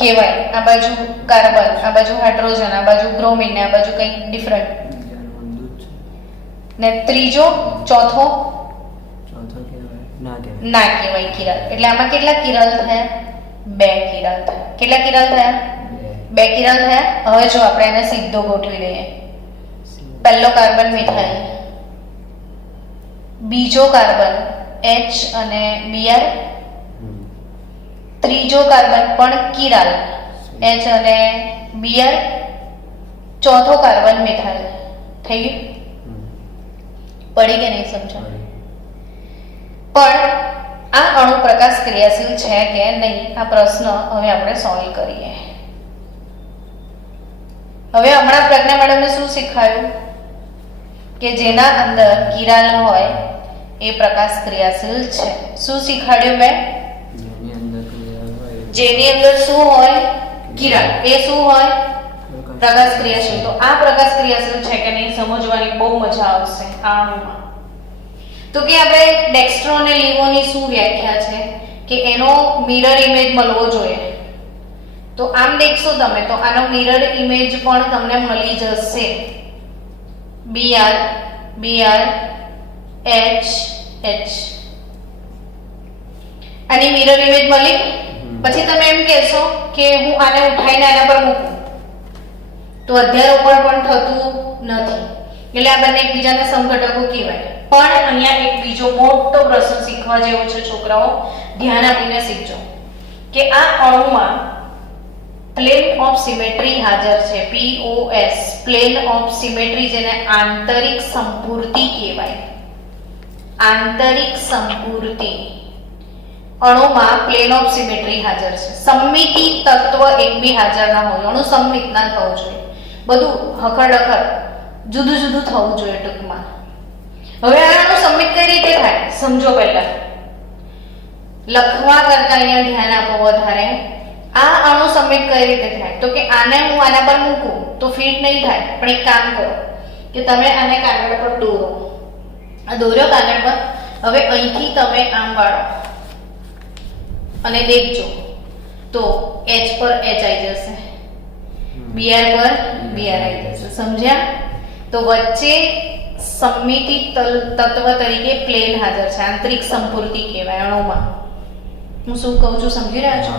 કહેવાય. આ બાજુ કાર્બન, આ બાજુ હાઇડ્રોજન, આ બાજુ બ્રોમિન ને આ બાજુ કંઈક ડિફરન્ટ. ને ત્રીજો ચોથો ના કહેવાય કિરાલ. એટલે આમાં કેટલા કિરાલ થયા? 2 કિરાલ થયા. કેટલા કિરાલ થયા? 2 કિરાલ થયા. હવે જો આપણે એને સીધો ગોઠવી દઈએ. પહેલો કાર્બન મિથાઇલ, બીજો કાર્બન H અને Br, ત્રીજો કાર્બન પણ કિરાલ H અને Br, ચોથો કાર્બન મિથાઇલ. થઈ ગયું? પડી કે નહીં સમજો? પણ આ અણુ પ્રકાશ ક્રિયાશીલ છે કે નહીં આ પ્રશ્ન હવે આપણે સોલ્વ કરીએ. હવે હમણાં પ્રજ્ઞા મેડમે શું શીખવાયું કે જેના અંદર કિરાલ હોય એ પ્રકાશ ક્રિયાશીલ છે. શું શીખવાડ્યું મેં? જેની અંદર શું હોય? કિરાલ. એ શું હોય? પ્રકાશ ક્રિયાશીલ. તો આ પ્રકાશ ક્રિયાશીલ છે કે નહીં સમજવાની બહુ મજા આવશે આ અણુમાં. તો કે આપણે ડેક્સ્ટ્રો અને લીવોની શું વ્યાખ્યા છે કે એનો મિરર ઇમેજ મળવો જોઈએ. તો આમ દેખશો તમે તો આનો મિરર ઇમેજ પણ તમને મળી જશે. Br Br H H. આની મિરર ઇમેજ મળી. પછી તમે એમ કહેશો કે હું આને ઉઠાઈને આના પર મૂકું તો અધ્યારોપણ પણ થતું નથી. એટલે આ બંને એકબીજાને સમઘટકો કહેવાય. પણ અહીંયા એક બીજો મોટો પ્રશ્ન શીખવા જેવો છે છોકરાઓ, ધ્યાન આપીને શીખજો કે આ અણુમાં પ્લેન ઓફ સિમેટ્રી હાજર છે. POS પ્લેન ઓફ સિમેટ્રી, જેને આંતરિક સંપૂર્તિ કહેવાય. આંતરિક સંપૂર્તિ અણુમાં પ્લેન ઓફ સિમેટ્રી હાજર છે. સમમિતિ તત્વ એક બી હાજર ના હોય. અણુ સમમિત ના થવું જોઈએ. બધું હકડખડ જુદું જુદું થવું જોઈએ ટૂંકમાં. હવે આ અણુ સમમિત કઈ રીતે થાય સમજો. પહેલા લખવા કરતા અહીંયા ધ્યાન આપો વધારે. આ અણુ સમમિત કઈ રીતે થાય તો કે આને હું આના પર મૂકું તો ફિટ નહીં થાય. પણ એક કામ કરો કે તમે આને કાગળ પર દોરો. આ દોર્યો કાગળ પર. હવે અહીંથી તમે આમ વાળો અને દેખજો તો H પર H આવી જશે, Br પર Br આવી જશે. સમજ્યા? તો વચ્ચે સમમિતિ તત્વ તરીકે પ્લેન હાજર છે. આંતરિક સંપૂર્તિ કહેવાય અણુમાં. હું શું કહું છું સમજી રહ્યા છો?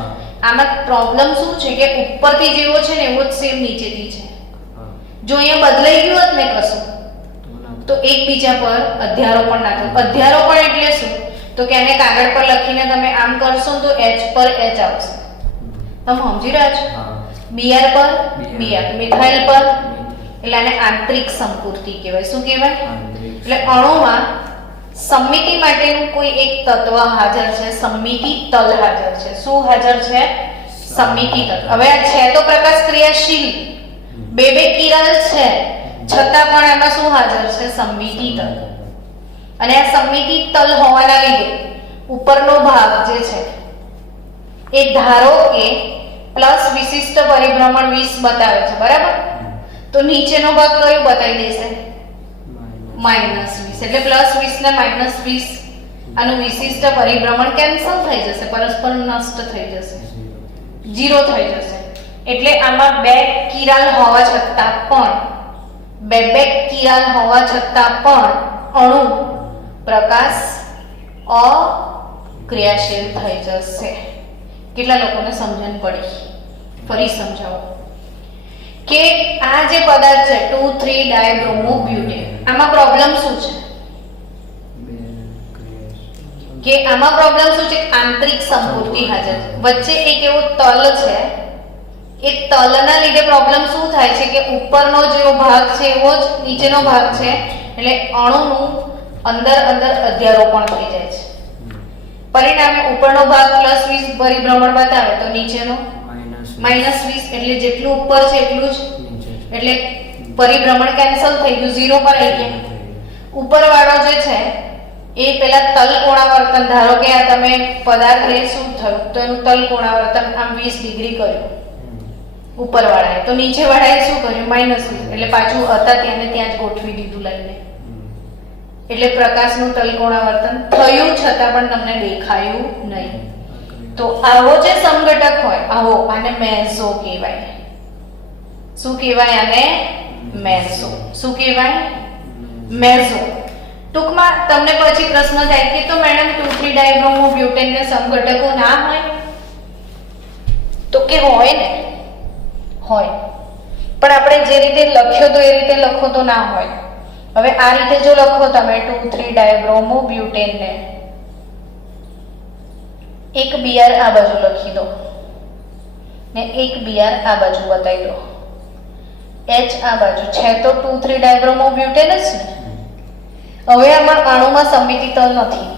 આમાં પ્રોબ્લેમ શું છે કે ઉપરથી જેવો છે ને એવો જ સેમ નીચેથી છે. જો અહીંયા બદલાઈ ગયું હોત ને કશું તો એકબીજા પર અધ્યારોપણ ના થતું. અધ્યારોપણ એટલે શું તો કે આને કાગળ પર લખીને તમે આમ કરશો તો H પર H આવશે. તમે સમજી રહ્યા છો? Br પર Br, મિથાઇલ પર. એટલે આને આંતરિક સંપૂર્તિ કહેવાય. શું કહેવાય? એટલે અણુમાં સમમિતિ માટેનું કોઈ એક તત્વ હાજર છે. સમમિતિ તલ હાજર છે. શું હાજર છે? સમમિતિ તલ. હવે આ છે તો પ્રકાશ ક્રિયાશીલ, બે કિરાલ છે, છતાં પણ આમાં શું હાજર છે? સમમિતિ તલ. અને આ સમમિતિ તલ હોવાના લીધે ઉપરનો ભાગ જે છે એ ધારો કે પ્લસ વિશિષ્ટ પરિભ્રમણ 20 બતાવે છે. બરાબર? તો નીચેનો ભાગ કયો બતાવી દેશે? માઇનસ -20 એટલે +20 ને -20 આનું વિશિષ્ટ પરિભ્રમણ કેન્સલ થઈ જશે, પરસ્પર નષ્ટ થઈ જશે, 0 થઈ જશે. એટલે આમાં બે કિરાલ હોવા છતાં પણ કિરાલ હોવા છતાં પણ અણુ પ્રકાશ અક્રિયાશીલ થઈ જશે. કેટલા લોકોને સમજણ પડી? ફરી સમજાવો કે આ જે પદાર્થ છે 2,3-ડાયબ્રોમોબ્યુટેન, આમાં પ્રોબ્લેમ શું છે? કે આમાં પ્રોબ્લેમ શું છે? આંતરિક સંપૂર્તિ હાજર છે. વચ્ચે એક એવો તલ છે, એ તલના લીધે પ્રોબ્લેમ શું થાય છે કે ઉપરનો જેવો ભાગ છે એવો જ નીચેનો ભાગ છે, એટલે અણુનું અંદર અધ્યારોપણ થઈ જાય છે. પરિણામે ઉપરનો ભાગ +20 પરિભ્રમણ બતાવે તો નીચેનો -20, એટલે જેટલું ઉપર છે એટલું જ, એટલે પરિભ્રમણ કેન્સલ થઈ ગયું, 0 પર આવી ગયા. ઉપરવાળો જે છે એ પેલા તલ કોણાવર્તન, ધારો કે આ તમે પદાર્થ લે શું થયું તો એનું તલ કોણાવર્તન આમ 20 ડિગ્રી કર્યું ઉપરવાળાએ, તો નીચેવાળાએ શું કર્યું? -20, એટલે પાછું હતા ત્યાં ને ત્યાં જ ગોઠવી દીધું લઈને. એટલે પ્રકાશનું તલ કોણાવર્તન થયું છતાં પણ તમને દેખાયું નહીં. તો આવો જે સમઘટક હોય, આવો, આને મેસો કહેવાય. શું કહેવાય આને? મેસો. શું કહેવાય? મેસો. ટૂંકમાં તમને પછી પ્રશ્ન થાય કે તો મેડમ 2,3-ડાયબ્રોમોબ્યુટેન ને સમઘટકો ના હોય? તો કે હોય ને, હોય, પણ આપણે જે રીતે લખ્યો તો એ રીતે લખો તો ના હોય. હવે આ રીતે જો લખો તમે 2,3-ડાયબ્રોમોબ્યુટેન ને, એક Br આ બાજુ લખી દો ને એક Br આ બાજુ બતાવી દો, H આ બાજુ છે તો 2,3-ડાયબ્રોમોબ્યુટેન જ ને. હવે આમાં અણુમાં સમમિતિ તલ નથી.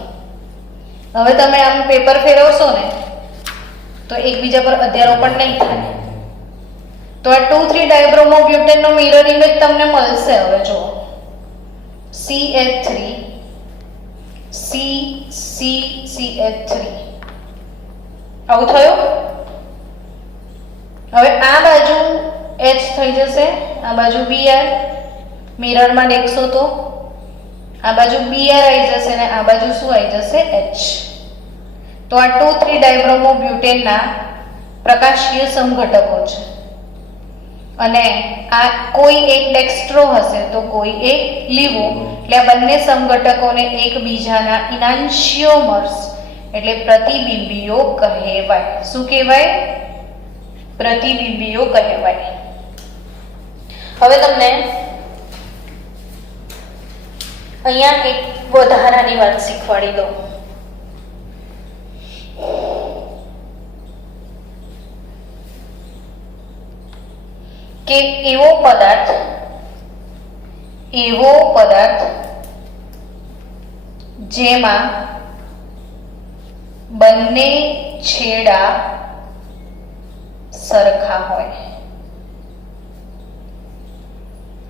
હવે તમે આમ પેપર ફેરવશો ને તો એકબીજા પર અધ્યારોપણ નહીં થાય. તો આ 2,3-ડાયબ્રોમોબ્યુટેન નો મિરર ઇમેજ તમને મળશે. હવે જો CH3 CH3 આવું થયું. હવે આ બાજુ H થઈ જશે, આ બાજુ Br, મિરરમાં દેખશો તો આ બાજુ Br આવી જશે ને આ બાજુ શું આવી જશે? H. તો આ 2,3-ડાયબ્રોમોબ્યુટેનના પ્રકાશીય સમઘટકો છે, અને આ કોઈ એક ડેક્સ્ટ્રો હશે તો કોઈ એક લીવો, એટલે આ બંને સમઘટકોને એકબીજાના ઇનાન્શિયોમર્સ એટલે પ્રતિબિંબીઓ કહેવાય. શું કહેવાય? પ્રતિબિંબીઓ કહેવાય. હવે તમને અહીંયા એક વધારાની વાત શીખવાડી દઉં. કે એવો પદાર્થ જેમાં બંને છેડા સરખા હોય.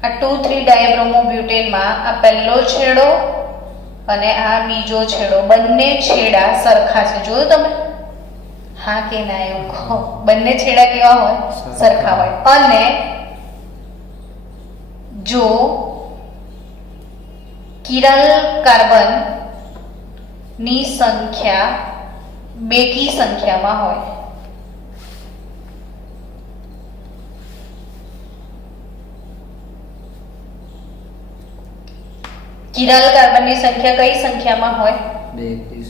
આ 2,3-ડાયબ્રોમોબ્યુટેનમાં આ પહેલો છેડો અને આ બીજો છેડો, બંને છેડા સરખા છે. જોયું તમે? હા કે ના એવું કહો. બંને છેડા કેવા હોય? સરખા હોય. અને જો કિરલ કાર્બન ની સંખ્યા બેકી સંખ્યામાં હોય, કિરલ કાર્બનની સંખ્યા કઈ સંખ્યામાં હોય?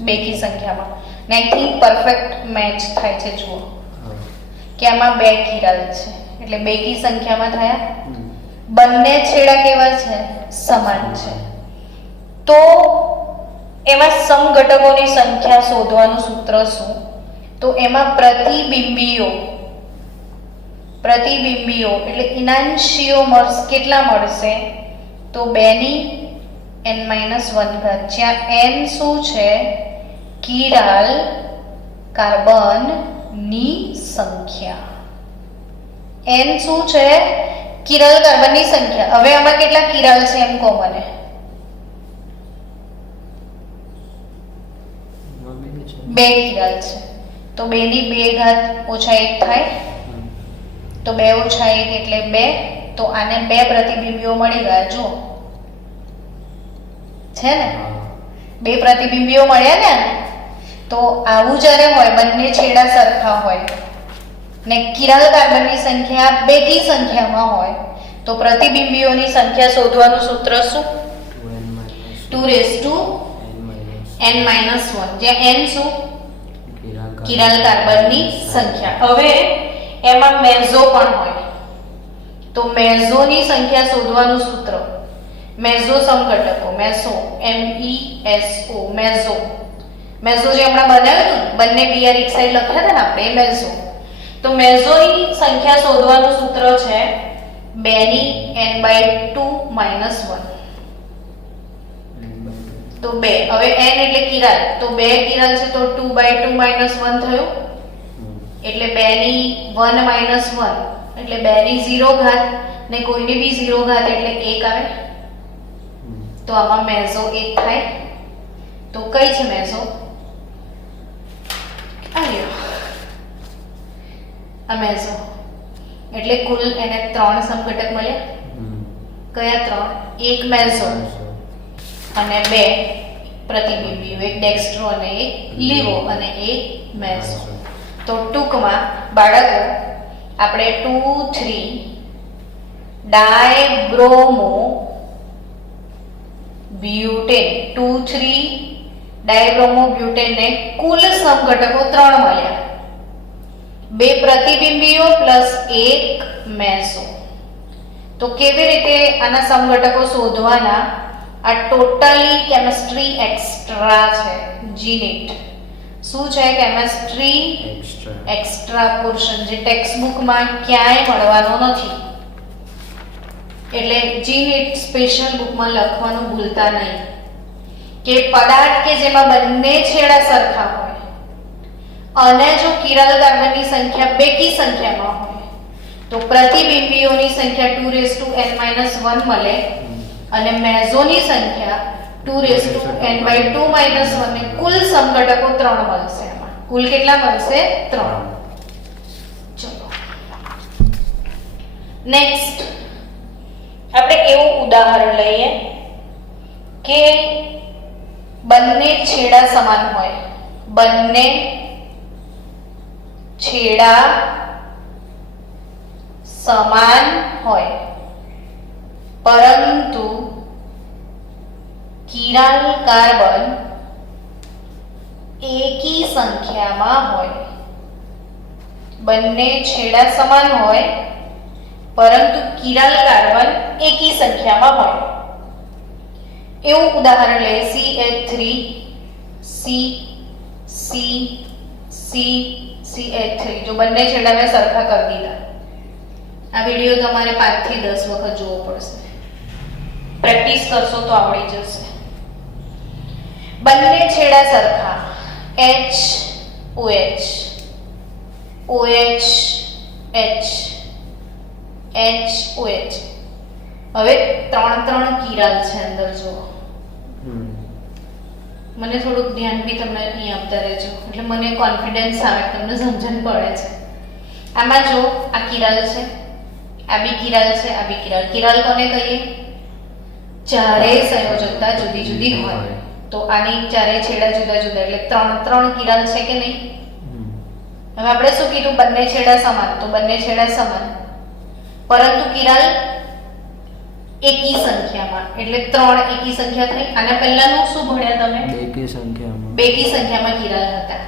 બેકી સંખ્યામાં. ને આઈ થિંક પરફેક્ટ મેચ થાય છે. જુઓ કે આમાં બે કિરલ છે એટલે બેકી સંખ્યામાં થયા. બંને છેડા કેવા છે? સમાન છે. તો એમાં સમઘટકોની સંખ્યા શોધવાનું સૂત્ર શું? તો એમાં પ્રતિબિંબીઓ એટલે ઇનાન્શિયોમર્સ કેટલા મળશે? તો 2n-1 જ્યાં n શું છે? કિરાલ કાર્બન ની સંખ્યા. n શું છે? કિરલ કાર્બન ની સંખ્યા. હવે આમાં કેટલા કિરાલ છે એમ કહો મને? બે કિરાલ છે તો 2 ની 2 ઘાત -1 થાય, તો 2 - 1 એટલે 2, તો આને બે પ્રતિબિંબીઓ મળી ગયા જો છે ને બે પ્રતિબિંબીઓ મળ્યા ને આને તો આવું જ્યારે હોય બંને છેડા સરખા હોય ને કિરાલ કાર્બનની સંખ્યા બેકી સંખ્યામાં હોય તો પ્રતિબિંબીઓની સંખ્યા શોધવાનું સૂત્ર શું 2n-1 જ્યાં n શું કિરાલ કાર્બનની સંખ્યા. હવે એમાં મેઝો પણ હોય તો મેઝોની સંખ્યા શોધવાનું સૂત્ર મેઝો સમઘટકો મેઝો MESO મેઝો જે હમણાં બનાવ્યું હતું બંને બીઆર એક સાઈડ લખ્યા હતા ને આપણે મેઝો તો મેઝોની સંખ્યા શોધવાનું સૂત્ર છે 2n/2 - 1 તો 2 હવે n એટલે કિરાલ તો 2 કિરાલ છે તો 2/2 - 1 થયું એટલે 2 ની 1 - 1 એટલે 2 ની 0 ઘાત ને કોઈની બી 0 ઘાત એટલે 1 આવે તો આમાં મેઝો 1 થાય તો કઈ છે મેઝો આ મેઝો એટલે કુલ એને 3 સમઘટક મળ્યા કયા 3 એક મેઝો અને 2 પ્રતિબિંબીઓ એક ડેક્સ્ટ્રો અને એક લીવો અને એક મેઝો તો ટૂંકમાં બાળકો આપણે 2,3 ડાયબ્રોમો બ્યુટેન 2,3 ડાયબ્રોમો બ્યુટેન ને કુલ સમઘટકો 3 મળ્યા બે પ્રતિબિંબીઓ પ્લસ એક મેઝો તો કેવી રીતે આના સમઘટકો શોધવાના આ ટોટલી કેમિસ્ટ્રી એક્સ્ટ્રા છે જીનેટ શું છે કેમિસ્ટ્રી એક્સ્ટ્રા પોર્શન જે ટેક્સ્ટ બુકમાં ક્યાંય મળવાનો નથી એટલે જીનેટ સ્પેશિયલ બુકમાં લખવાનું ભૂલતા નહીં કે પદાર્થ કે જેમાં બંને છેડા સરખા હોય અને જો કિરાલ કાર્બનની સંખ્યા બેકી સંખ્યામાં હોય તો પ્રતિબિંબીઓની સંખ્યા 2n-1 મળે અને મેઝોની સંખ્યા 2n/2 - 1 ને કુલ સમઘટકો 3 મળશે આમાં કુલ કેટલા મળશે 3 ચલો નેક્સ્ટ આપણે એવું ઉદાહરણ લઈએ કે બંને છેડા સમાન હોય બંને છેડા સમાન હોય પરંતુ કિરાલ કાર્બન એકી સંખ્યામાં હોય બંને છેડા સમાન હોય પરંતુ કિરાલ કાર્બન એકી સંખ્યામાં હોય એવું ઉદાહરણ લઈએ CH3 CH3 જો બંને છેડા મેં સરખા કરી દીધા આ વિડિયો તમારે 5 થી 10 વખત જોવો પડશે પ્રેક્ટિસ કરશો તો આવડી જશે બંને છેડા સરખા H OH OH H H OH હવે 3 કિરાલ છે અંદર જો મને થોડુંક ધ્યાન બી તમને અહીં આપતા રહેજો એટલે મને કોન્ફિડન્સ આવે તમને સમજણ પડે છે આમાં જો આ કિરાલ છે આ બી કિરાલ છે આ બી કિરાલ કિરાલ કોને કહીએ ચારે સંયોજકતા જુદી જુદી હોય તો આની ચારે છેડા જુદા જુદા એટલે 3 કિરાલ છે કે નહીં હવે આપણે શું કીધું બંને છેડા સમાન તો બંને છેડા સમાન પરંતુ કિરાલ એકી સંખ્યામાં એટલે 3 એકી સંખ્યા થઈ આના પહેલાનું શું ભણ્યા તમે બેકી સંખ્યામાં કિરાલ હતા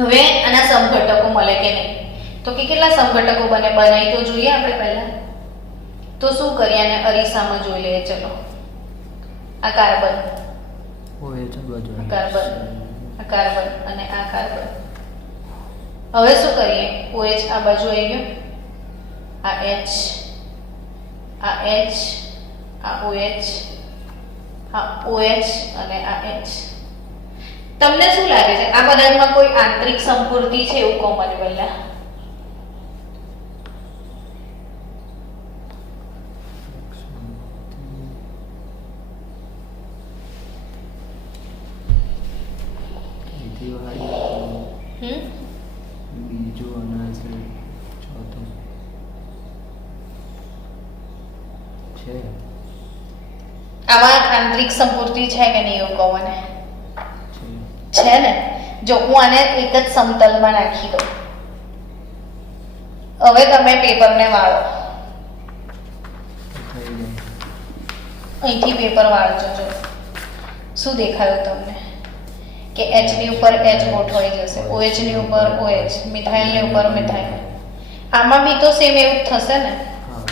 હવે આના સમઘટકો મળે કે નહીં તો કે કેટલા સમઘટકો બને બનાવી તો જોઈએ આપણે પહેલા તો શું કરીએ આને અરીસામાં જોઈ લઈએ ચલો આ કાર્બન કાર્બન અને આ કાર્બન હવે શું કરીએ OH આ બાજુ આવી ગયો આ H આ H આ OH આ OH અને આ H તમને શું લાગે છે આ પદાર્થમાં કોઈ આંતરિક સંપૂર્તિ છે એવું કહો મને પહેલા છે. આમાં આંતરિક સંપૂર્તિ છે કે નહીં એવું કહો મને. છે. છે ને? જો હું આને એક જ સમતલમાં નાખી દઉં. હવે તમે પેપરને વાળો. થઈ જાય. અહીંથી પેપર વાળજો. જો શું દેખાયું તમને કે H ની ઉપર H ગોઠવાઈ જશે, OH ની ઉપર OH, મિથાઇલ ની ઉપર મિથાઇલ. આમાં બી તો સેમ એવું જ થશે ને. હા.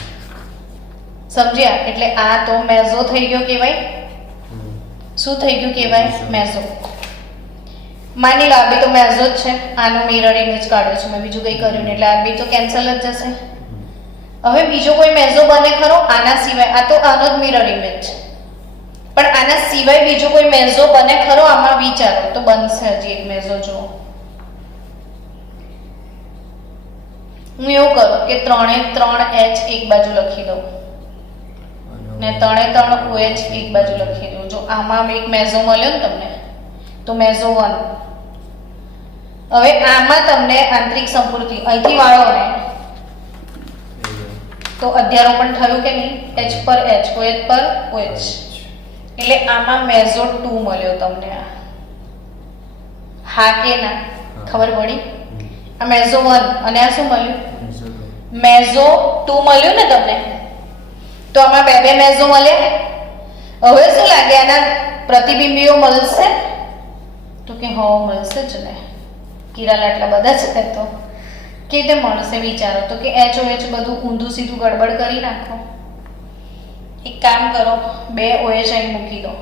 સમજ્યા? એટલે આ તો મેઝો થઈ ગયો કહેવાય. શું થઈ ગયું કહેવાય? મેઝો. માની લો આ બી તો મેઝો જ છે. આનો મિરર ઇમેજ કાઢ્યો છે મેં, બીજું કંઈ કર્યું નહીં, એટલે આ બી તો કેન્સલ જ જશે. હવે બીજો કોઈ મેઝો બને ખરો આના સિવાય? આ તો આનો જ મિરર ઇમેજ છે, પણ આના સિવાય બીજો કોઈ મેઝો બને ખરો? આમાં વિચારો તો બનશે હજી એક મેઝો. જુઓ, હું એવું કરું કે 3 H એક બાજુ લખી દઉં ને 3 OH એક બાજુ લખી દઉં. જો આમાં એક મેઝો મળ્યો ને તમને, તો મેઝો 1. હવે આમાં તમને આંતરિક સંપૂર્તિ અહીંથી વાળો ને તો અધ્યારોપણ થયું કે નહીં? H પર H, OH પર OH, એટલે આમાં મેઝો 2 મળ્યો તમને. હા કે ના? ખબર પડી? આ મેઝો 1 અને આ શું મળ્યું? મેઝો 2 મળ્યું ને તમને. તો આમાં બે મેઝો મળ્યા. હવે શું લાગે આના પ્રતિબિંબીઓ મળશે? તો કે હા મળશે જ ને, કિરાલ આટલા બધા છે તો કે તે મળશે. વિચારો તો કે HOH બધું ઊંધું સીધું ગડબડ કરી નાખો. એક કામ કરો, 2 OH અહીં મૂકી દો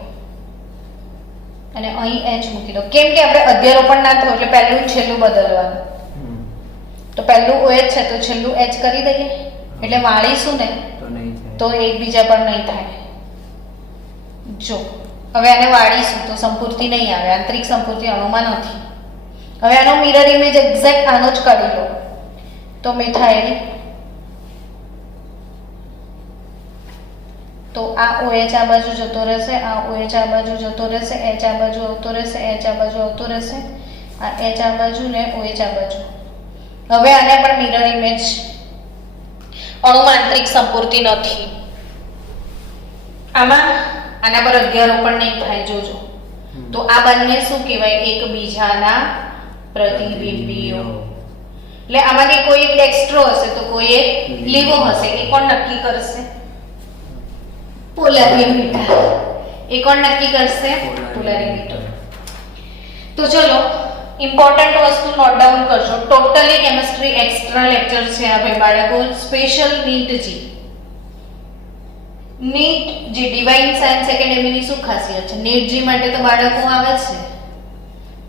અને અહીં H મૂકી દો. કેમ કે આપણે અધ્યારોપણ ના થયું એટલે પહેલું છેલ્લું બદલવાનું. તો પહેલું OH છે તો છેલ્લું H કરી દઈએ, એટલે વાળીશું ને તો એકબીજા પર નહીં થાય. જો હવે આને વાળીશું તો સંપૂર્તિ નહીં આવે, આંતરિક સંપૂર્તિ અણુમાં નથી. હવે આનો મિરર ઇમેજ એક્ઝેક્ટ આનો જ કાઢી લો તો મિથાઇલ, તો આ OH આ બાજુ જતો રહેશે, આ OH આ બાજુ જતો રહેશે, H આ બાજુ આવતો રહેશે, H આ બાજુ આવતો રહેશે, આ H આ બાજુ ને OH આ બાજુ. હવે આને પણ મિરર ઇમેજ. અણુમાં આંતરિક સંપૂર્તિ નથી. આમાં આના પર અધ્યારોપણ નહીં થાય. જોજો તો આ બંને શું કહેવાય? એકબીજાના પ્રતિબિંબીઓ. એટલે આમાંથી કોઈ એક ડેક્સ્ટ્રો હશે તો કોઈ એક લીવો હશે. એ કોણ નક્કી કરશે? પોલારિમીટર. એ કોણ નક્કી કરશે? પોલારિમીટર. તો ચલો ઇમ્પોર્ટન્ટ વસ્તુ નોટ ડાઉન કરજો. ટોટલી કેમિસ્ટ્રી એક્સ્ટ્રા લેક્ચર છે આ ભાઈ બાળકો. Special NEET JEE. NEET JEE Divine Science એકેડેમીની શું ખાસિયત છે? નીટ જી માટે તો બાળકો આવે છે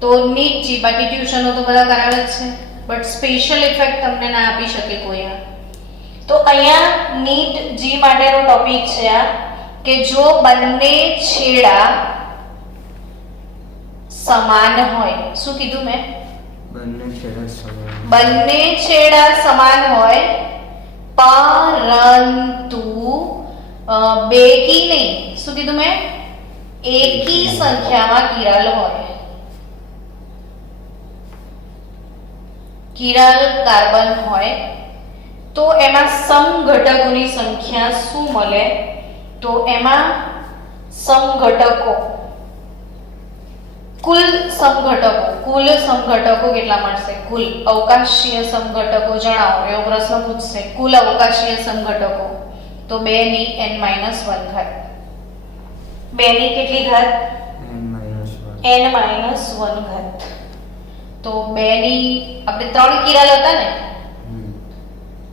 તો નીટ જી, બાકી ટ્યુશનો તો બધા કરાવે જ છે, બટ સ્પેશિયલ ઇફેક્ટ તમને ના આપી શકે કોઈ. તો અહીંયા નીટ જી માટેનો ટોપિક છે આ કે જો બંને છેડા સમાન હોય. શું કીધું મેં? બંને છેડા સમાન હોય પરંતુ બેકી નહીં. શું કીધું મેં? એકી સંખ્યામાં કિરાલ હોય. કિરાલ કાર્બન હોય તો એમાં સમઘટકોની સંખ્યા શું મળે? તો એમાં સમઘટકો, કુલ સમઘટકો કેટલા મળશે? કુલ અવકાશીય સમઘટકો જણાવો. એવો પ્રશ્ન પૂછશે. કુલ અવકાશીય સમઘટકો તો 2 ની n-1 ઘાત. 2 ની કેટલી ઘાત? n-1 ઘાત. તો 2 ની આપણે 3 કિરાલ હતા ને,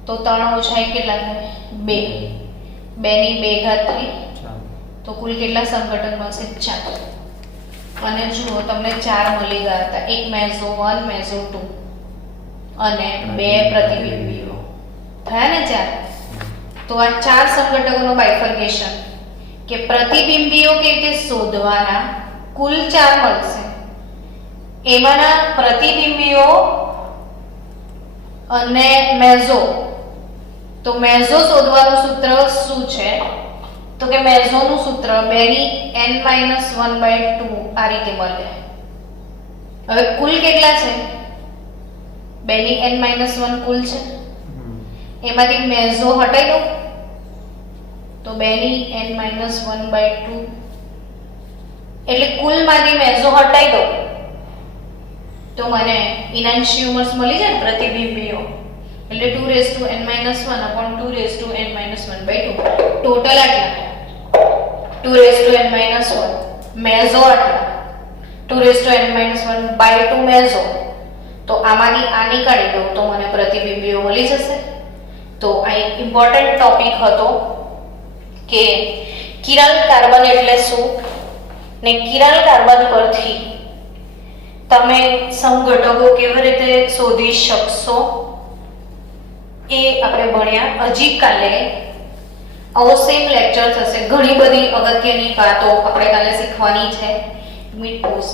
તો 3 ઓછા 1 કેટલા થાય? 2. 2 ની 2 ઘાત થઈ. તો કુલ કેટલા સમઘટક મળશે? 4. અને જુઓ તમને 4 મળી ગયા હતા. એક મેઝો 1, મેઝો 2 અને 2 પ્રતિબિંબીઓ થયા ને 4. તો આ 4 સમઘટકોનો બાયફર્કેશન કે પ્રતિબિંબીઓ કે તે શોધવાના કુલ 4 મળશે. એમાંના પ્રતિબિંબીઓ અને મેઝો, તો મેઝો શોધવાનું સૂત્ર શું છે? તો કે મેઝોનું સૂત્ર 2 ની n-1/2 આ રીતે મળે. હવે કુલ કેટલા છે? 2 ની n-1 કુલ છે. એમાંથી મેઝો હટાઈ દો તો 2 ની n-1/2 એટલે કુલમાંથી મેઝો હટાઈ દો તો મને ઇનાન્શિયોમર્સ મળી જાય ને પ્રતિબિંબીઓ એટલે 2n-1/2 ટોટલ આટલા 2n-1 મેઝો આટલા 2n-1/2 મેઝો તો આમાંથી આ નીકાળી દો તો મને પ્રતિબિંબીઓ મળી જશે તો આ એક ઇમ્પોર્ટન્ટ ટોપિક હતો કે કિરણ કાર્બન એટલે શું ને કિરણ કાર્બન પરથી તમે સમઘટકો કેવી રીતે શોધી શકશો એ આપણે ભણ્યા હજી કાલે આવો સેમ લેક્ચર થશે ઘણી બધી અગત્યની વાતો આપણે કાલે શીખવાની છે મિનિટ પોઝ